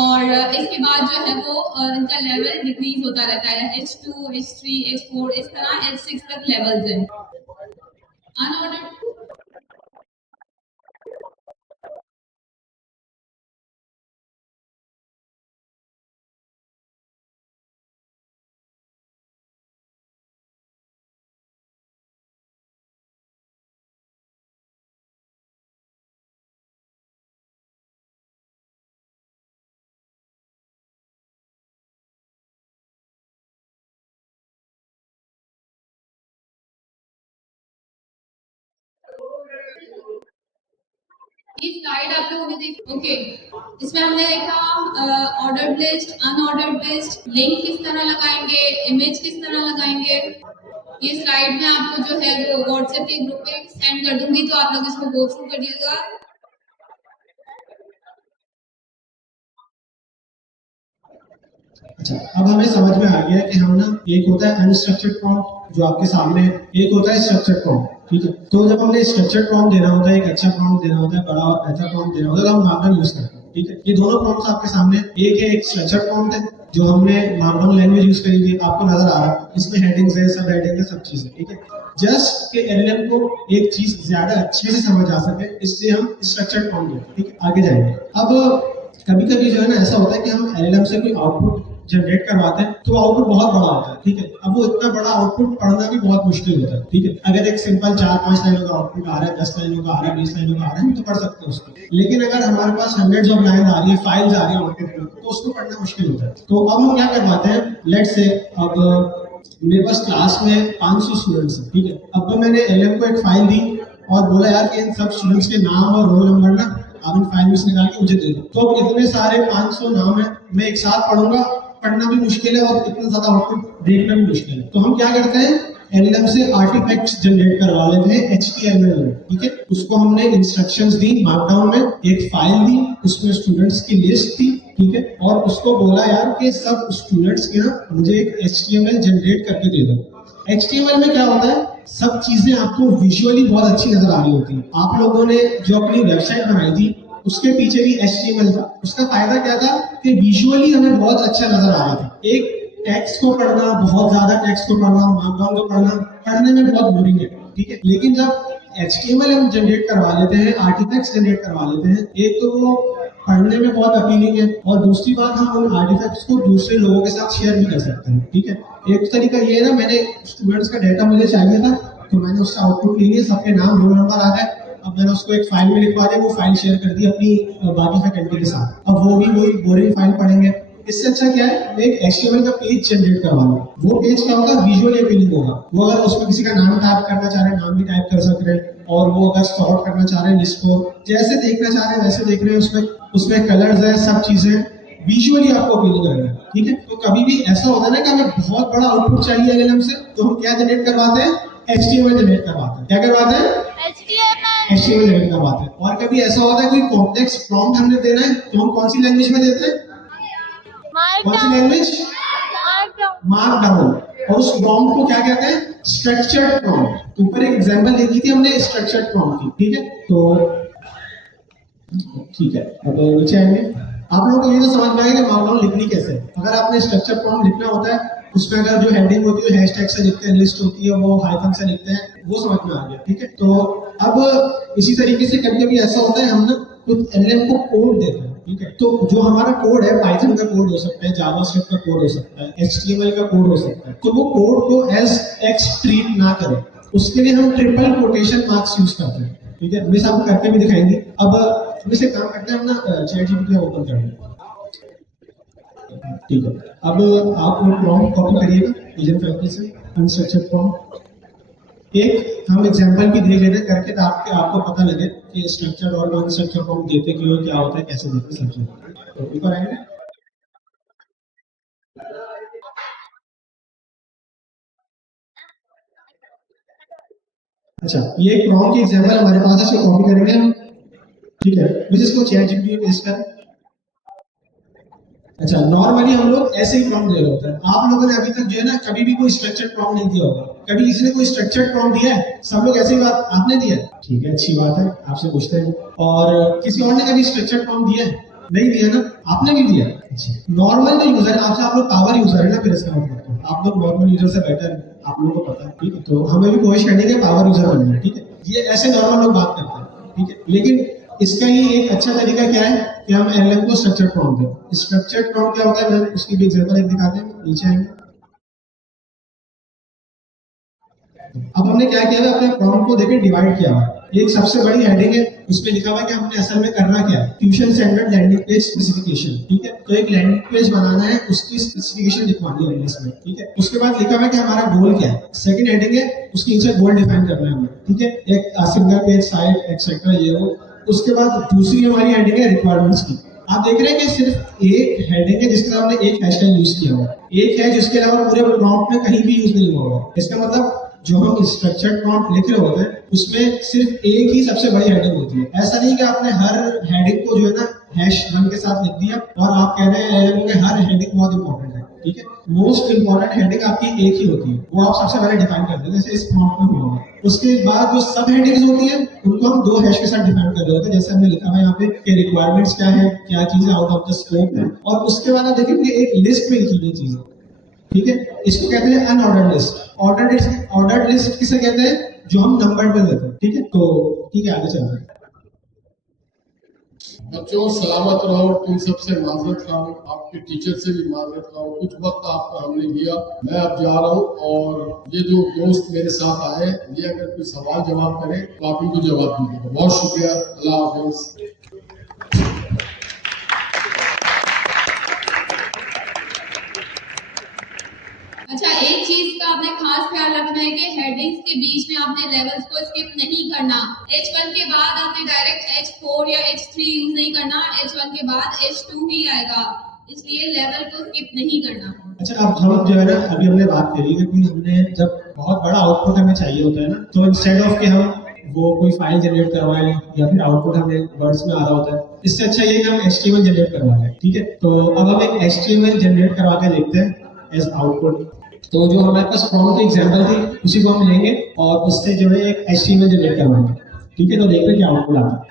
और इसके बाद जो है वो इनका लेवल डिक्रीज होता रहता है, H2, H3, H4, इस तरह H6 तक लेवल्स हैं। अनऑर्डर्ड ये स्लाइड आप लोगों ने देखी। ओके, इसमें हमने देखा ordered list, unordered list, link किस तरह लगाएंगे, इमेज किस तरह लगाएंगे। ये स्लाइड में आपको जो है वो व्हाट्सएप के ग्रुप पे सेंड कर दूंगी, तो आप लोग इसको गो थ्रू करिएगा। अच्छा, अब हमें समझ में आ गया कि हम ना, एक होता है अनस्ट्रक्चर्ड प्रॉम्प्ट जो आपके सामने है, एक होता है स्ट्रक्चर्ड प्रॉम्प्ट। ठीक है, तो जब हमने स्ट्रक्चर्ड प्रॉम्प्ट देना होता है, एक अच्छा प्रॉम्प्ट देना होता है, बड़ा और बेहतर प्रॉम्प्ट देना होता है, तो हम मार्कडाउन यूज करते हैं। ठीक है, ये दोनों प्रॉम्प्ट्स आपके सामने, एक है एक स्ट्रक्चर्ड प्रॉम्प्ट है जो हमने मार्कडाउन लैंग्वेज यूज करी थी, आपको नजर आ रहा है, इसमें हेडिंग्स है, सब हेडिंग है, सब चीजें। ठीक है, जस्ट के एलएलएम को एक चीज ज्यादा अच्छे से समझ आ सके, इसलिए हम स्ट्रक्चर्ड प्रॉम्प्ट देते हैं। ठीक है, आगे जाएंगे। अब कभी कभी जो है ना, ऐसा होता है कि हम एलएलएम से कोई आउटपुट जनरेट करवाते हैं तो आउटपुट बहुत बड़ा होता है। ठीक है, अब वो इतना बड़ा आउटपुट पढ़ना भी बहुत मुश्किल होता है। ठीक है, अगर एक सिंपल 4-5 लाइनों का आउटपुट आ रहा है, 10 लाइनों का आ रहा है, 20 लाइनों का आ रहा है, हम तो पढ़ सकते हैं उसको। लेकिन अगर हमारे पास हंड्रेड्स ऑफ लाइन आ रही है, फाइल्स आ रही है आउटपुट में, तो उसको पढ़ना मुश्किल होता है। तो अब हम क्या करवाते हैं, लेट्स से अब मेरे पास क्लास में 500 स्टूडेंट्स हैं। ठीक है, अब तो मैंने एलएम को एक फाइल दी और बोला यार कि इन सब स्टूडेंट्स के नाम और रोल नंबर ना आप इन फाइल में से निकाल के मुझे दे दो। तो अब इतने सारे 500 नाम है, मैं एक साथ पढ़ूंगा पढ़ना भी मुश्किल है और इतना ज्यादा आउटपुट देखना भी मुश्किल है। तो हम क्या करते हैं, एलएलएम से आर्टिफैक्ट्स जनरेट करवा लेते हैं HTML में, ठीक है। उसको हमने इंस्ट्रक्शंस दी मार्कडाउन में, एक फाइल दी, उसमें स्टूडेंट्स की लिस्ट थी, ठीक है, और उसको बोला यार कि सब स्टूडेंट्स के ना मुझे एक HTML जनरेट करके दे दो। HTML में क्या होता है, सब चीजें आपको विजुअली बहुत अच्छी नजर आ रही होती है। आप लोगों ने जो अपनी वेबसाइट बनाई थी उसके पीछे भी HTML था। उसका फायदा क्या था कि विजुअली हमें बहुत अच्छा नजर आ रहा था। एक टेक्स्ट को पढ़ना, बहुत ज्यादा टेक्स्ट को पढ़ना, मार्कडाउन को पढ़ना, पढ़ने में बहुत बोरिंग है, ठीक है। लेकिन जब HTML हम जनरेट करवा लेते हैं, आर्टिफैक्ट्स जनरेट करवा लेते हैं, एक तो वो पढ़ने में बहुत अपीलिंग है और दूसरी बात हम उन आर्टिफैक्ट्स को दूसरे लोगों के साथ शेयर भी कर सकते हैं, ठीक है। एक तरीका ये है ना, मैंने स्टूडेंट्स का डाटा मुझे चाहिए था तो मैंने उसका आउटपुट ले लिया, सबके नाम रोल नंबर आ गए, अब मैंने उसको एक फाइल में लिखवा दिया, वो फाइल शेयर कर दी अपनी बाकी फैकल्टी के साथ। अब वो भी वही बोरिंग फाइल पढ़ेंगे। इससे अच्छा क्या है, मैं एक HTML का पेज जनरेट करवा लूँ। वो पेज क्या होगा, विजुअली अपीलिंग होगा। वो अगर उसमें किसी का नाम टाइप करना चाह रहे हैं, नाम भी टाइप कर सकते हैं, और वो अगर सॉर्ट करना चाह रहे हैं लिस्ट को, जैसे देखना चाह रहे हैं वैसे देख रहे हैं, उसमें कलर्स है, सब चीजें विजुअली आपको अपीलिंग रहेगा, ठीक है। तो कभी भी ऐसा होता है ना कि हमें बहुत बड़ा आउटपुट चाहिए LLM से, तो हम क्या जनरेट करवाते हैं, HTML जनरेट करवाते हैं। क्या करवाते हैं, HTML जनरेट करवाते हैं। और कभी ऐसा होता है कोई कॉम्प्लेक्स प्रॉम्प्ट हमने देना है तो हम कौन सी लैंग्वेज में देते हैं, कौन सी लैंग्वेज, मार्कडाउन। और उस प्रॉम्प्ट को क्या कहते हैं, स्ट्रक्चर्ड प्रॉम्प्ट। ऊपर एक एग्जांपल देखी थी हमने स्ट्रक्चर्ड प्रॉम्प्ट की, ठीक है। तो ठीक है, अब नीचे आएंगे। आप लोगों को ये तो समझ में आएगा कि मार्कडाउन लिखनी कैसे है। अगर आपने स्ट्रक्चर प्रॉम्प्ट लिखना होता है, उसमें अगर जो हेडिंग होती है हैशटैग से लिखते हैं, लिस्ट होती है वो हाइफन से लिखते हैं, वो समझ में आ गया, ठीक है। तो अब इसी तरीके से कभी कभी ऐसा होता है, हम ना कुछ LLM को कोड देते हैं, ठीक है। तो जो हमारा कोड है, पाइथन का कोड हो सकता है, जावास्क्रिप्ट का कोड हो सकता है, HTML का कोड हो सकता है, तो वो कोड को एज X ट्रीट ना करें, उसके लिए हम ट्रिपल कोटेशन मार्क्स यूज करते हैं, ठीक है। मिस आपको करके भी दिखाएंगे। अब मिस एक काम करते हैं, हम ना ChatGPT ओपन कर लेंगे, ठीक है। अब आप लोग प्रॉम्प्ट कॉपी करिएगा विजन फैक्ट्री से, अनस्ट्रक्चर्ड प्रॉम्प्ट। एक हम एग्जांपल भी दे लेते करके, ताकि आपको पता लगे कि स्ट्रक्चर्ड और अनस्ट्रक्चर्ड प्रॉम्प्ट देते क्यों, क्या होता है, कैसे देते सब चीजें। तो ऊपर आएंगे। अच्छा, ये एक प्रॉम्प्ट की एग्जांपल हमारे पास है, इसको कॉपी करेंगे हम, ठीक है। मुझे इसको ChatGPT में पेस्ट कर। अच्छा, नॉर्मली हम लोग ऐसे ही प्रॉम्प्ट दे रहे होते हैं। आप लोगों ने अभी तक जो है ना कभी भी कोई स्ट्रक्चर्ड प्रॉम्प्ट नहीं दिया होगा। कभी किसी ने कोई स्ट्रक्चर्ड प्रॉम्प्ट दिया है? सब लोग ऐसे ही बात आपने दिया, ठीक है, अच्छी बात है, आपसे पूछते हैं। और किसी और ने कभी स्ट्रक्चर्ड प्रॉम्प्ट दिया है? नहीं दिया ना, आपने भी दिया। अच्छा, नॉर्मल जो यूजर है, आपसे आप लोग पावर यूजर है ना, फिर इसका मतलब आप लोग नॉर्मल यूजर से बेटर, आप लोगों को पता है, ठीक है। तो हमें भी कोशिश करनी है पावर यूजर बनना है, ठीक है। ये ऐसे नॉर्मल लोग बात करते हैं, ठीक है। लेकिन इसका ही एक अच्छा तरीका क्या है कि हम LLM को स्ट्रक्चर्ड प्रॉम्प्ट दें। स्ट्रक्चर्ड प्रॉम्प्ट क्या होता है, मैं उसकी भी एग्जांपल एक दिखाते हैं, नीचे आएंगे। अब हमने क्या किया है, अपने प्रॉम्प्ट को देखें डिवाइड किया हुआ है। एक सबसे बड़ी हेडिंग है, उसमें लिखा हुआ है कि हमने असल में करना क्या है, tuition centre landing page specification, ठीक है। तो एक लैंडिंग पेज बनाना है, उसकी स्पेसिफिकेशन लिखवानी है इंग्लिश में, ठीक है। उसके बाद लिखा हुआ है कि हमारा गोल क्या है। सेकंड हेडिंग है, उसके नीचे गोल डिफाइन करना है हमें, ठीक है। एक सिंगल पेज साइट एक्सेट्रा ये वो। उसके बाद दूसरी हमारी हेडिंग है रिक्वायरमेंट्स की। आप देख रहे हैं कि सिर्फ एक हेडिंग है जिसके हमने एक हैशटैग यूज किया हुआ, एक है जिसके अलावा पूरे प्रॉम्प्ट में कहीं भी यूज नहीं हुआ होगा। इसका मतलब जो हम स्ट्रक्चर्ड प्रॉम्प्ट लिख रहे होते हैं उसमें सिर्फ एक ही सबसे बड़ी हेडिंग होती है। ऐसा नहीं कि आपने हर हेडिंग को जो है ना #1 के साथ लिख दिया और आप कह रहे हैं कि हर हेडिंग बहुत इंपॉर्टेंट है, ठीक है। मोस्ट इंपॉर्टेंट हेडिंग आपकी एक ही होती है, वो आप सबसे पहले डिफाइन करते हैं, जैसे इस प्रॉम्प्ट में हुआ है। उसके बाद जो सब हेडिंग्स होती है उनको हम 2 हैश के साथ डिफाइन कर रहे होते हैं, जैसे हमने लिखा है यहाँ पे कि रिक्वायरमेंट्स क्या है, क्या चीजें आउट ऑफ द स्कोप है। और उसके बाद आप देखेंगे एक लिस्ट में लिखी गई चीजें, ठीक है। इसको कहते हैं अनऑर्डर्ड लिस्ट। ऑर्डर्ड लिस्ट किसे कहते हैं, जो हम नंबर पे देते हैं, ठीक है। तो ठीक है, आगे चलते हैं। बच्चों सलामत रहो, तुम सबसे माजरत खाओ, आपके टीचर से भी माजरत खाओ, कुछ वक्त आपका हमने लिया, मैं अब जा रहा हूँ। और ये जो दोस्त मेरे साथ आए, ये अगर कोई सवाल जवाब करे तो आप इनको जवाब दीजिएगा। बहुत शुक्रिया, अल्लाह हाफिज। अच्छा, एक चीज का आपने खास ख्याल रखना है कि हेडिंग्स के बीच में आपने लेवल्स को स्किप नहीं करना। H1 के बाद आपने डायरेक्ट H4 या H3 यूज नहीं करना, H1 के बाद H2 ही आएगा। इसलिए लेवल को स्किप नहीं करना। अच्छा, अब हम जो है ना, अभी हमने बात करी कि कोई हमने जब बहुत बड़ा आउटपुट हमें चाहिए होता है ना, तो इंस्टेड ऑफ कि हम वो कोई फाइल जनरेट करवाएं या फिर आउटपुट हमें वर्ड्स में आ रहा होता है, इससे अच्छा ये कि हम HTML जनरेट करवा लें। ठीक है, तो अब हम एक HTML जनरेट करवा के देखते हैं एज आउटपुट। तो जो हमारे पास प्रॉम्प्ट की एग्जांपल थी उसी को हम लेंगे और उससे जो है एक HTML जनरेट करवाएंगे। ठीक है, तो देखते हैं क्या आउटपुट आता है।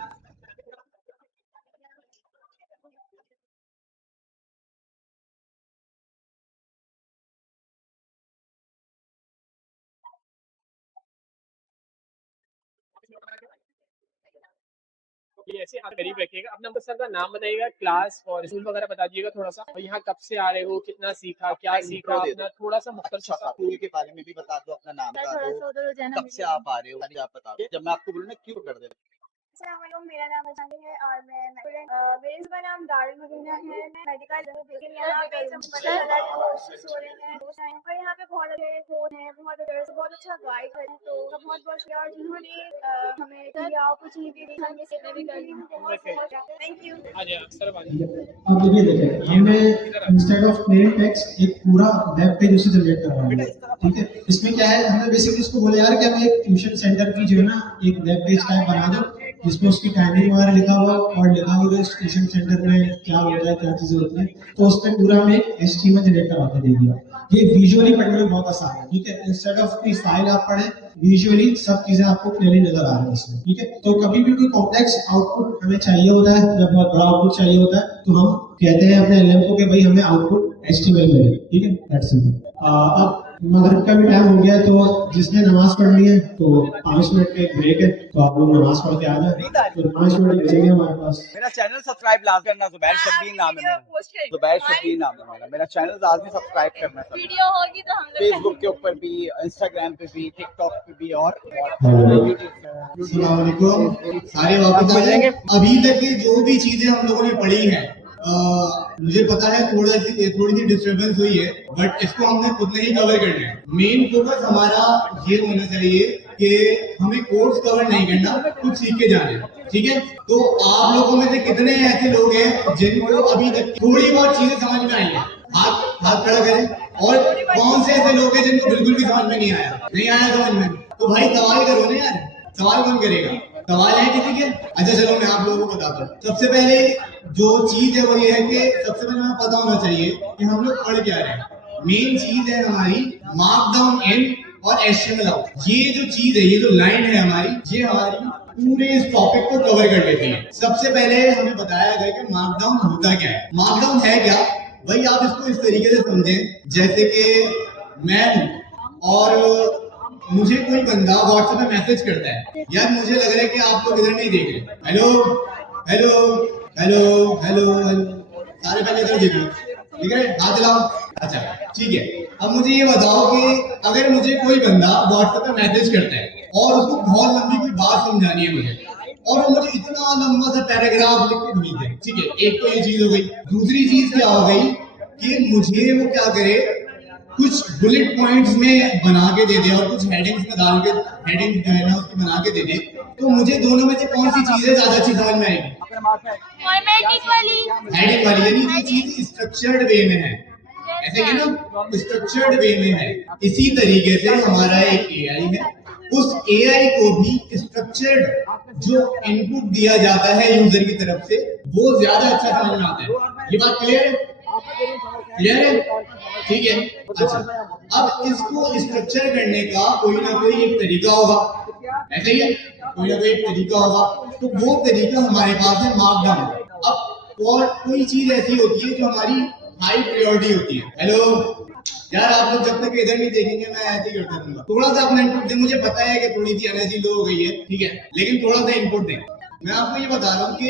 ये ऐसे आप करीब रखिएगा, अपना बस सर का नाम बताइएगा, क्लास और स्कूल वगैरह बता दीजिएगा थोड़ा सा, और यहाँ कब से आ रहे हो, कितना सीखा, क्या सीखा, अपना थोड़ा सा मुख्तलिफ सा। स्कूल के बारे में भी बता दो, अपना नाम बता दो, कब से आप आ रहे हो, आप बता दो। जब मैं आपको बोलूँ ना क्यों कर दे। मेरा नाम अचानी है और मैं मेरे का नाम दारुल मदीना है। मैं मेडिकल लेकिन यहाँ पे कोर्सेस हो रहे हैं और यहाँ पे बहुत अच्छे कोच हैं, बहुत अच्छा गाइड है, तो बहुत बहुत शुक्रिया और जिन्होंने हमें अपॉर्चुनिटी दी, हमें सीखने भी कर थैंक यू। अब ये देखें, हमने इंस्टेड ऑफ प्लेन टेक्स्ट एक पूरा वेब पेज उसे जनरेट करवाया। ठीक है, इसमें क्या है, हमने बेसिकली उसको बोला यार कि हमें एक ट्यूशन सेंटर की जो है ना एक वेब पेज टाइप बना दो जिसमें उसकी टाइमिंग वगैरह लिखा हुआ और लिखा हुआ इस ट्यूशन सेंटर में क्या होता है, क्या चीजें होती हैं, तो उस पर पूरा हमें HTML जनरेट करवा के दे दिया। ये विजुअली पढ़ने में बहुत आसान है। ठीक है, इंस्टेड ऑफ कोई फाइल आप पढ़े, विजुअली सब चीजें आपको क्लियरली नजर आ रही है इसमें। ठीक है, तो कभी भी कोई कॉम्प्लेक्स आउटपुट हमें चाहिए होता है या बहुत बड़ा आउटपुट चाहिए होता है, तो हम कहते हैं अपने LLM को कि भाई हमें आउटपुट HTML में दे। ठीक है, दैट्स इट। अब मगरिब का भी टाइम हो गया, तो जिसने नमाज पढ़नी है तो 5 मिनट का एक ब्रेक है, तो आप लोग नमाज पढ़ के आ जाए, तो 5 मिनट बचेंगे हमारे पास। मेरा चैनल सब्सक्राइब लाजमी करना, जुबैर शब्बीर नाम है मेरा, जुबैर शब्बीर नाम है मेरा। मेरा चैनल लाजमी सब्सक्राइब करना, वीडियो होगी तो हम लोग फेसबुक के ऊपर भी, इंस्टाग्राम पे भी, टिकटॉक पे भी और अस्सलाम वालेकुम। सारे वापस आ जाएंगे। अभी तक की जो भी चीजें हम लोगों ने पढ़ी हैं, मुझे पता है थोड़ी सी डिस्टर्बेंस हुई है, बट इसको हमने खुद नहीं कवर करना है। मेन फोकस हमारा ये होना चाहिए कि हमें कोर्स कवर नहीं करना, कुछ सीख के जाना है। ठीक है, तो आप लोगों में से कितने ऐसे लोग हैं जिनको अभी तक थोड़ी बहुत चीजें समझ में आई है? हाथ खड़ा करें। और कौन से ऐसे लोग हैं जिनको बिल्कुल भी समझ में नहीं आया समझ में? तो भाई सवाल करो ना यार, सवाल कौन करेगा? सवाल है किसी के? अच्छा चलो मैं आप लोगों को बताता हूँ। सबसे पहले जो चीज है वो ये है कि सबसे पहले हमें पता होना चाहिए कि हम लोग पढ़ क्या रहे हैं। मेन चीज है हमारी मार्कडाउन इन और HTML आउट। ये जो चीज है, ये जो लाइन है हमारी, ये हमारी पूरे इस टॉपिक को कवर कर लेती है। सबसे पहले हमें बताया गया कि मार्कडाउन होता क्या है। मार्कडाउन है क्या भाई, आप इसको इस तरीके से समझें जैसे कि मैं हूं और मुझे कोई बंदा व्हाट्सएप में मैसेज करता है, यार मुझे लग रहा है कि आप लोग इधर नहीं देख रहे, hello hello hello hello hello, सारे पहले इधर देख लो, ठीक है, हाथ हिलाओ। अच्छा ठीक है, अब मुझे ये बताओ कि अगर मुझे कोई बंदा व्हाट्सएप पे मैसेज करता है और उसको बहुत लंबी कोई बात समझानी है मुझे, और वो मुझे इतना लंबा सा पैराग्राफ लिख के भेज दे, ठीक है, एक तो ये चीज हो गई। दूसरी चीज क्या हो गई कि मुझे वो क्या करे, कुछ बुलेट पॉइंट्स में बना के दे दे और कुछ हेडिंग्स में डाल के, हेडिंग जो है ना उसकी बना के दे दे। तो मुझे दोनों में से कौन सी चीजें ज्यादा अच्छी समझ में आएगी? हेडिंग वाली, यानी ये चीज स्ट्रक्चर्ड वे में है, ऐसे ही ना, स्ट्रक्चर्ड वे में है। इसी तरीके से हमारा एक AI है, उस AI को भी स्ट्रक्चर्ड जो इनपुट दिया जाता है यूजर की तरफ से, वो ज्यादा अच्छा समझ में आता है। ये बात क्लियर है? क्लियर है? ठीक है। अच्छा, अब इसको स्ट्रक्चर करने का कोई ना कोई एक तरीका होगा, ऐसे ही है, कोई ना कोई एक तरीका होगा, तो वो तरीका हमारे पास है मार्कडाउन। अब और कोई चीज ऐसी होती है जो हमारी हाई प्रायोरिटी होती है। हेलो यार, आप लोग जब तक इधर नहीं देखेंगे मैं ऐसे ही करता रहूंगा। थोड़ा सा अपना इनपुट दें, मुझे पता है कि थोड़ी सी एनर्जी लो हो गई है, ठीक है, लेकिन थोड़ा सा इनपुट दें। मैं आपको ये बता रहा हूँ कि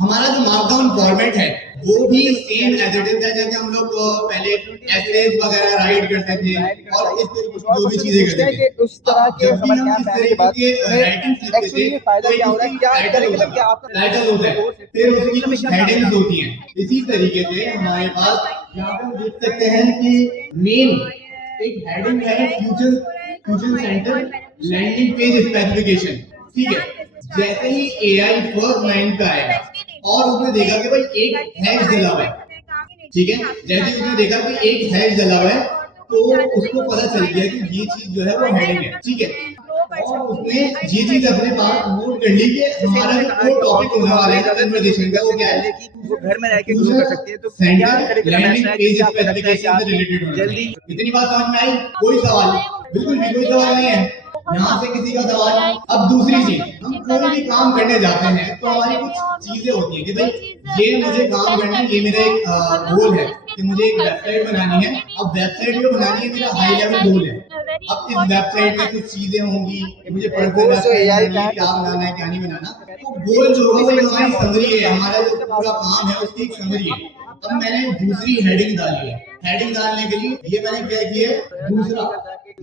हमारा जो मार्कडाउन फॉर्मेट है वो भी सेम एज इट इज है, जैसे हम लोग पहले एसेज वगैरह राइट करते थे और इस तरीके की जो भी चीजें करते थे, उस तरह के जब भी हम इस तरीके के राइटिंग लिखते थे तो उसकी टाइटल होता है, फिर उसकी हेडिंग्स होती हैं। इसी तरीके से हमारे पास यहाँ पे हम देख सकते हैं कि मेन एक हेडिंग है tuition centre landing page specification, ठीक है। जैसे ही AI फर्स्ट लाइन पे आएगा और उसने देखा कि भाई एक हैश दिला हुआ है, ठीक है, जैसे उसने देखा कि एक हैश डला हुआ है तो उसको पता चल गया कि ये चीज जो है वो हेडिंग है, ठीक है, और उसने ये चीज अपने पास नोट कर ली कि हमारा जो टॉपिक होने वाला है कन्वर्सेशन का वो क्या है, वो घर में रह के ग्रो कर सकती है। तो सेंटर लैंडिंग पेज स्पेसिफिकेशन से रिलेटेड होना चाहिए। इतनी बात समझ में आई? कोई सवाल? बिल्कुल भी कोई सवाल नहीं है यहाँ से किसी का सवाल। अब दूसरी चीज, हम कोई भी काम करने जाते हैं तो हमारी कुछ चीजें होती है कि भाई ये मुझे काम करना है, ये मेरा एक गोल है कि मुझे एक वेबसाइट बनानी है। अब वेबसाइट जो बनानी है मेरा हाई लेवल गोल है। अब इस वेबसाइट में कुछ चीजें होंगी, मुझे पढ़कर क्या बनाना है क्या नहीं बनाना, तो गोल जो होगा वो हमारी समरी है, हमारा जो पूरा काम है उसकी एक समरी है। अब मैंने दूसरी हेडिंग डाली है, हेडिंग डालने के लिए ये मैंने क्या किया, दूसरा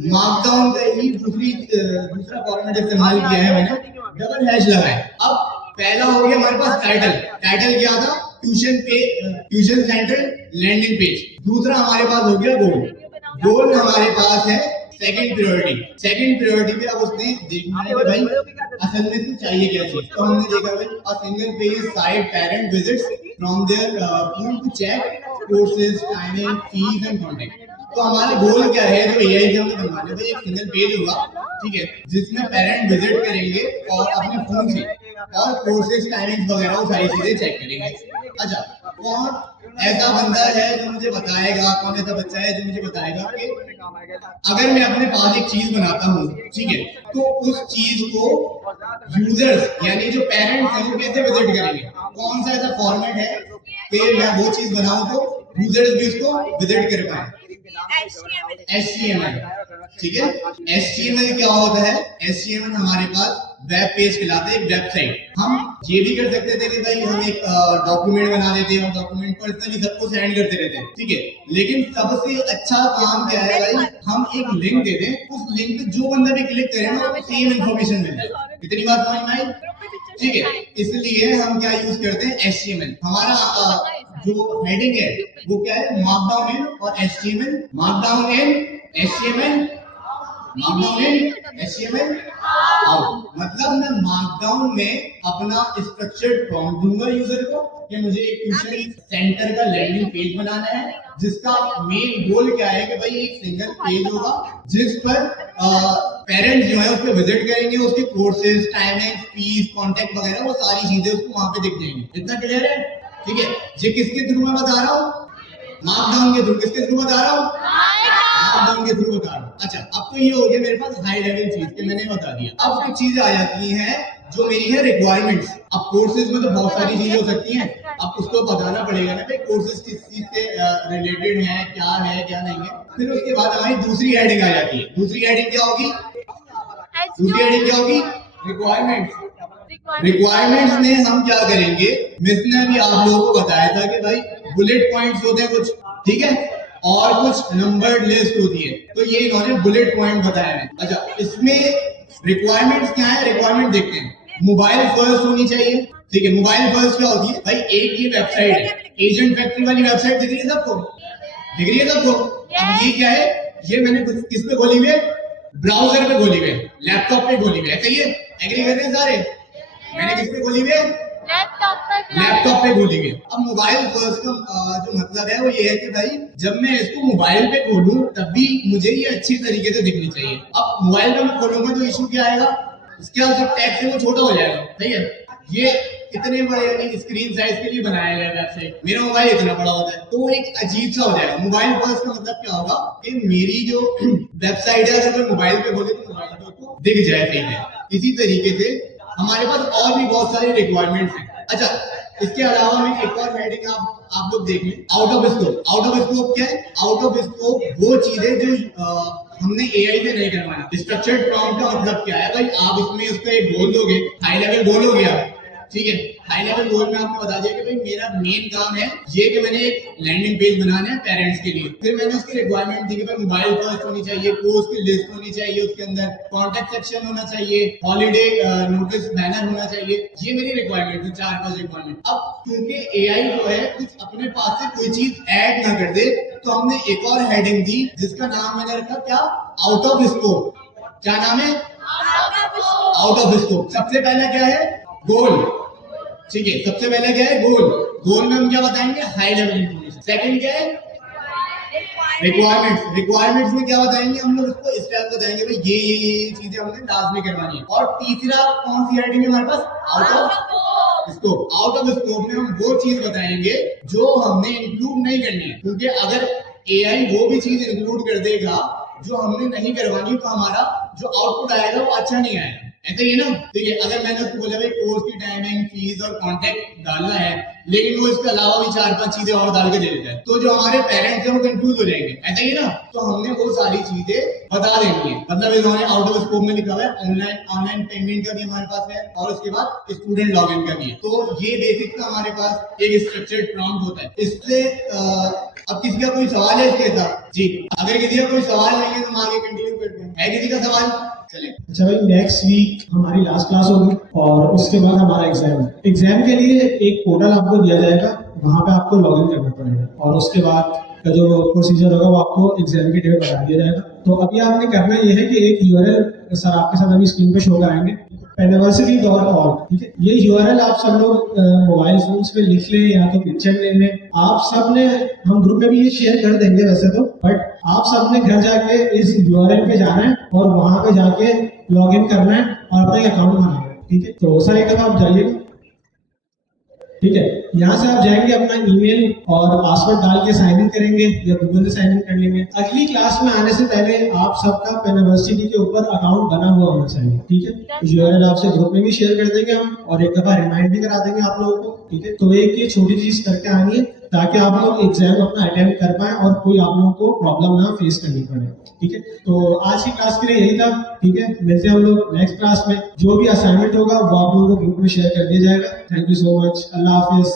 मार्कडाउन का ही दूसरा फॉर्मेट इस्तेमाल किया है मैंने, डबल हैश लगाए। अब पहला हो गया हमारे पास टाइटल, टाइटल क्या था, ट्यूशन सेंटर लैंडिंग पेज। दूसरा हमारे पास हो गया गोल, गोल हमारे पास है सेकंड प्रायोरिटी। सेकंड प्रायोरिटी पे अब उसने देखना है कि भाई असल में तो चाहिए क्या चीज, तो हमने देखा भाई a single page site parent visits from their phone to check courses timing fees and contact. तो हमारा गोल क्या है, जो एआई से हमने बनवाना है भाई एक सिंगल पेज होगा, ठीक है, जिसमें पेरेंट विजिट करेंगे और अपने फोन से और कोर्सेज टाइमिंग वगैरह वो सारी चीजें चेक करेंगे। अच्छा, कौन ऐसा बंदा है जो मुझे बताएगा, कौन ऐसा बच्चा है जो मुझे बताएगा कि अगर मैं अपने पास एक चीज बनाता हूँ, ठीक है, तो उस चीज को यूजर्स यानी जो पेरेंट्स हैं वो कैसे विजिट करेंगे, कौन सा ऐसा फॉर्मेट है कि मैं वो चीज बनाऊं तो यूजर्स भी उसको विजिट कर पाए। HTML, ठीक है। HTML क्या होता है, HTML हमारे पास वेब पेज कहलाता है, एक वेबसाइट। हम ये भी कर सकते थे कि भाई हम एक डॉक्यूमेंट बना देते हैं और डॉक्यूमेंट पर्सनली सबको सेंड करते रहते हैं, ठीक है, लेकिन सबसे अच्छा काम क्या है भाई, हम एक लिंक दे दें, उस लिंक पे जो बंदा भी क्लिक करे ना सेम इन्फॉर्मेशन मिले। इतनी बात समझ में आई? ठीक है, इसलिए हम क्या यूज करते हैं, HTML। हमारा जो हेडिंग है वो क्या है, मार्कडाउन इन और HTML, मार्कडाउन इन HTML, मार्कडाउन इन HTML आउट। मतलब मैं मार्कडाउन में अपना स्ट्रक्चर्ड प्रॉम्प्ट दूंगा यूजर को कि मुझे एक ट्यूशन सेंटर का लैंडिंग पेज बनाना है, जिसका मेन गोल क्या है कि भाई एक सिंगल पेज होगा जिस पर पेरेंट्स जो है उस पर विजिट करेंगे, उसके कोर्सेज टाइमिंग फीस कॉन्टेक्ट वगैरह वो सारी चीजें उसको वहां पे दिख जाएंगी। इतना क्लियर है? ठीक है, ये किसके थ्रू मैं बता रहा हूँ, मार्कडाउन के थ्रू। किसके थ्रू बता रहा हूँ, मार्कडाउन के थ्रू बता रहा हूँ। अच्छा, अब तो ये हो गया मेरे पास हाई लेवल चीज के मैंने बता दिया। अब कुछ चीजें आ जाती हैं जो मेरी है रिक्वायरमेंट्स। अब कोर्सेज में तो बहुत सारी चीजें हो सकती हैं, अब उसको बताना पड़ेगा ना भाई कोर्सेज किस चीज से रिलेटेड है क्या नहीं है। फिर उसके बाद हमारी दूसरी हेडिंग आ जाती है। दूसरी हेडिंग क्या होगी, दूसरी हेडिंग क्या होगी, रिक्वायरमेंट्स। रिक्वायरमेंट्स में हम क्या करेंगे, मिस ने भी आप लोगों को बताया था कि भाई बुलेट पॉइंट्स होते हैं कुछ, ठीक है, और कुछ नंबर्ड लिस्ट होती है, तो ये इन्होंने बुलेट पॉइंट बताया है। अच्छा, इसमें रिक्वायरमेंट्स क्या है, रिक्वायरमेंट देखते हैं। मोबाइल फर्स्ट होनी चाहिए, ठीक है। मोबाइल फर्स्ट क्या होती है भाई, एक ये वेबसाइट है, एजेंट फैक्ट्री वाली वेबसाइट दिख रही है सबको, दिख रही है सबको। अब ये क्या है, ये मैंने किस पे खोली हुई है, ब्राउजर पे खोली हुई है, लैपटॉप पे खोली हुई है, सही है, एग्री कर रहे हैं सारे। मैंने किस पे खोली हुई है, लैपटॉप पे खोली हुई है। अब मोबाइल फर्स्ट का जो मतलब है वो ये है कि भाई जब मैं इसको मोबाइल पे खोलूं तब भी मुझे ये अच्छी तरीके से दिखनी चाहिए। अब मोबाइल पे मैं खोलूंगा तो इशू क्या आएगा, इसके जो टेक्स्ट है वो छोटा हो जाएगा, सही है। ये इतने बड़े यानी स्क्रीन साइज के लिए बनाया गया वेबसाइट, मेरा मोबाइल इतना बड़ा होता है तो एक अजीब सा हो जाएगा। मोबाइल फर्स्ट का मतलब क्या होगा कि मेरी जो वेबसाइट है अगर मैं मोबाइल पे खोले तो मोबाइल पे उसको दिख जाए सही है। इसी तरीके से हमारे पास और भी बहुत सारी रिक्वायरमेंट्स हैं। अच्छा, इसके अलावा मैं एक और हेडिंग आप लोग देख लें, out of scope. Out of scope क्या है, आउट ऑफ स्कोप वो चीजें जो हमने एआई से नहीं करवाना। स्ट्रक्चर्ड प्रॉम्प्ट का मतलब क्या है भाई, आप इसमें उसका एक गोल दोगे, हाई लेवल गोल हो गया, ठीक है। हाई लेवल गोल में आपको बता दिया कि भाई मेरा मेन काम है ये कि मैंने एक लैंडिंग पेज बनाना है पेरेंट्स के लिए। फिर मैंने उसकी रिक्वायरमेंट दी कि भाई मोबाइल फर्स्ट होनी चाहिए, कोर्स की लिस्ट होनी चाहिए, उसके अंदर कॉन्टेक्ट सेक्शन होना चाहिए, हॉलीडे नोटिस बैनर होना चाहिए। ये मेरी रिक्वायरमेंट है, 4-5 रिक्वायरमेंट। अब क्योंकि एआई जो है कुछ अपने पास से कोई चीज ऐड ना कर दे तो हमने एक और हेडिंग दी जिसका नाम मैंने रखा क्या, आउट ऑफ स्कोप। क्या नाम है, आउट ऑफ स्कोप। सबसे पहला क्या है, गोल, ठीक है, सबसे पहले क्या है गोल, गोल में हम क्या बताएंगे, हाई लेवल इंफॉर्मेशन। सेकंड क्या है, रिक्वायरमेंट्स, रिक्वायरमेंट्स में क्या बताएंगे हम लोग, उसको स्टेप बताएंगे भाई ये चीजें हमने लास्ट में करवानी है। और तीसरा कौन सी हेडिंग है हमारे पास, out of scope. Out of scope में हम वो चीज बताएंगे जो हमने इंक्लूड नहीं करनी है, क्योंकि अगर एआई वो भी चीज इंक्लूड कर देगा जो हमने नहीं करवानी तो हमारा जो आउटपुट आएगा वो अच्छा नहीं आएगा, ऐसा ही है ना। ठीक है, अगर मैंने उसको बोला भाई कोर्स की टाइमिंग, फीस और कॉन्टेक्ट डालना है, लेकिन वो इसके अलावा भी 4-5 चीजें और डाल के दे देता है, तो जो हमारे पेरेंट्स हैं वो कंफ्यूज हो जाएंगे, ऐसा ही है ना। तो हमने वो सारी चीजें बता देनी है। मतलब इन्होंने आउट ऑफ स्कोप में लिखा हुआ है ऑनलाइन पेमेंट का भी हमारे पास है और उसके बाद स्टूडेंट लॉगिन का भी है। तो ये बेसिक का हमारे पास एक स्ट्रक्चर्ड प्रॉम्प्ट होता है। इससे अब किसी का कोई सवाल है इसके साथ? जी, अगर किसी का कोई सवाल नहीं है तो हम आगे कंटिन्यू करते हैं। है किसी का सवाल? चले। अच्छा भाई, नेक्स्ट वीक हमारी लास्ट क्लास होगी और उसके बाद हमारा एग्जाम है। एग्जाम के लिए एक पोर्टल आपको दिया जाएगा, वहाँ पे आपको लॉगिन करना पड़ेगा और उसके बाद का जो प्रोसीजर होगा वो आपको एग्जाम की डेट बता दिया जाएगा। तो अभी आपने करना ये है कि एक यूआरएल सर आपके साथ अभी स्क्रीन पे शो कराएंगे, penversity.org, ठीक है। ये यूआरएल आप सब लोग मोबाइल फोन्स पे लिख लें या तो पिक्चर ले लें। आप सब ने, हम ग्रुप में भी ये शेयर कर देंगे वैसे तो, बट आप सब ने घर जाके इस यूआरएल पे जाना है और वहां पे जाके लॉगिन करना है और अपना अकाउंट बनाना है, ठीक है। तो सर एक दफा आप जाइएगा, ठीक है। यहाँ से आप जाएंगे, अपना ईमेल और पासवर्ड डाल के साइन इन करेंगे या गूगल से साइन इन कर लेंगे। अगली क्लास में आने से पहले आप सबका पेनवर्सिटी के ऊपर अकाउंट बना हुआ होना चाहिए, ठीक है। यूआरएल आपसे ग्रुप में भी शेयर कर देंगे हम और एक दफा रिमाइंड भी करा देंगे आप लोगों को, ठीक है। तो एक ये छोटी चीज करके आनी है ताकि आप लोग एग्जाम अपना अटेम्प्ट कर पाए और कोई आप लोगों को प्रॉब्लम ना फेस करनी पड़े, ठीक है। तो आज की क्लास के लिए यही था, ठीक है। मिलते हैं हम लोग नेक्स्ट क्लास में। जो भी असाइनमेंट होगा वो आप लोगों को ग्रुप में शेयर कर दिया जाएगा। Thank you so much, Allah Hafiz.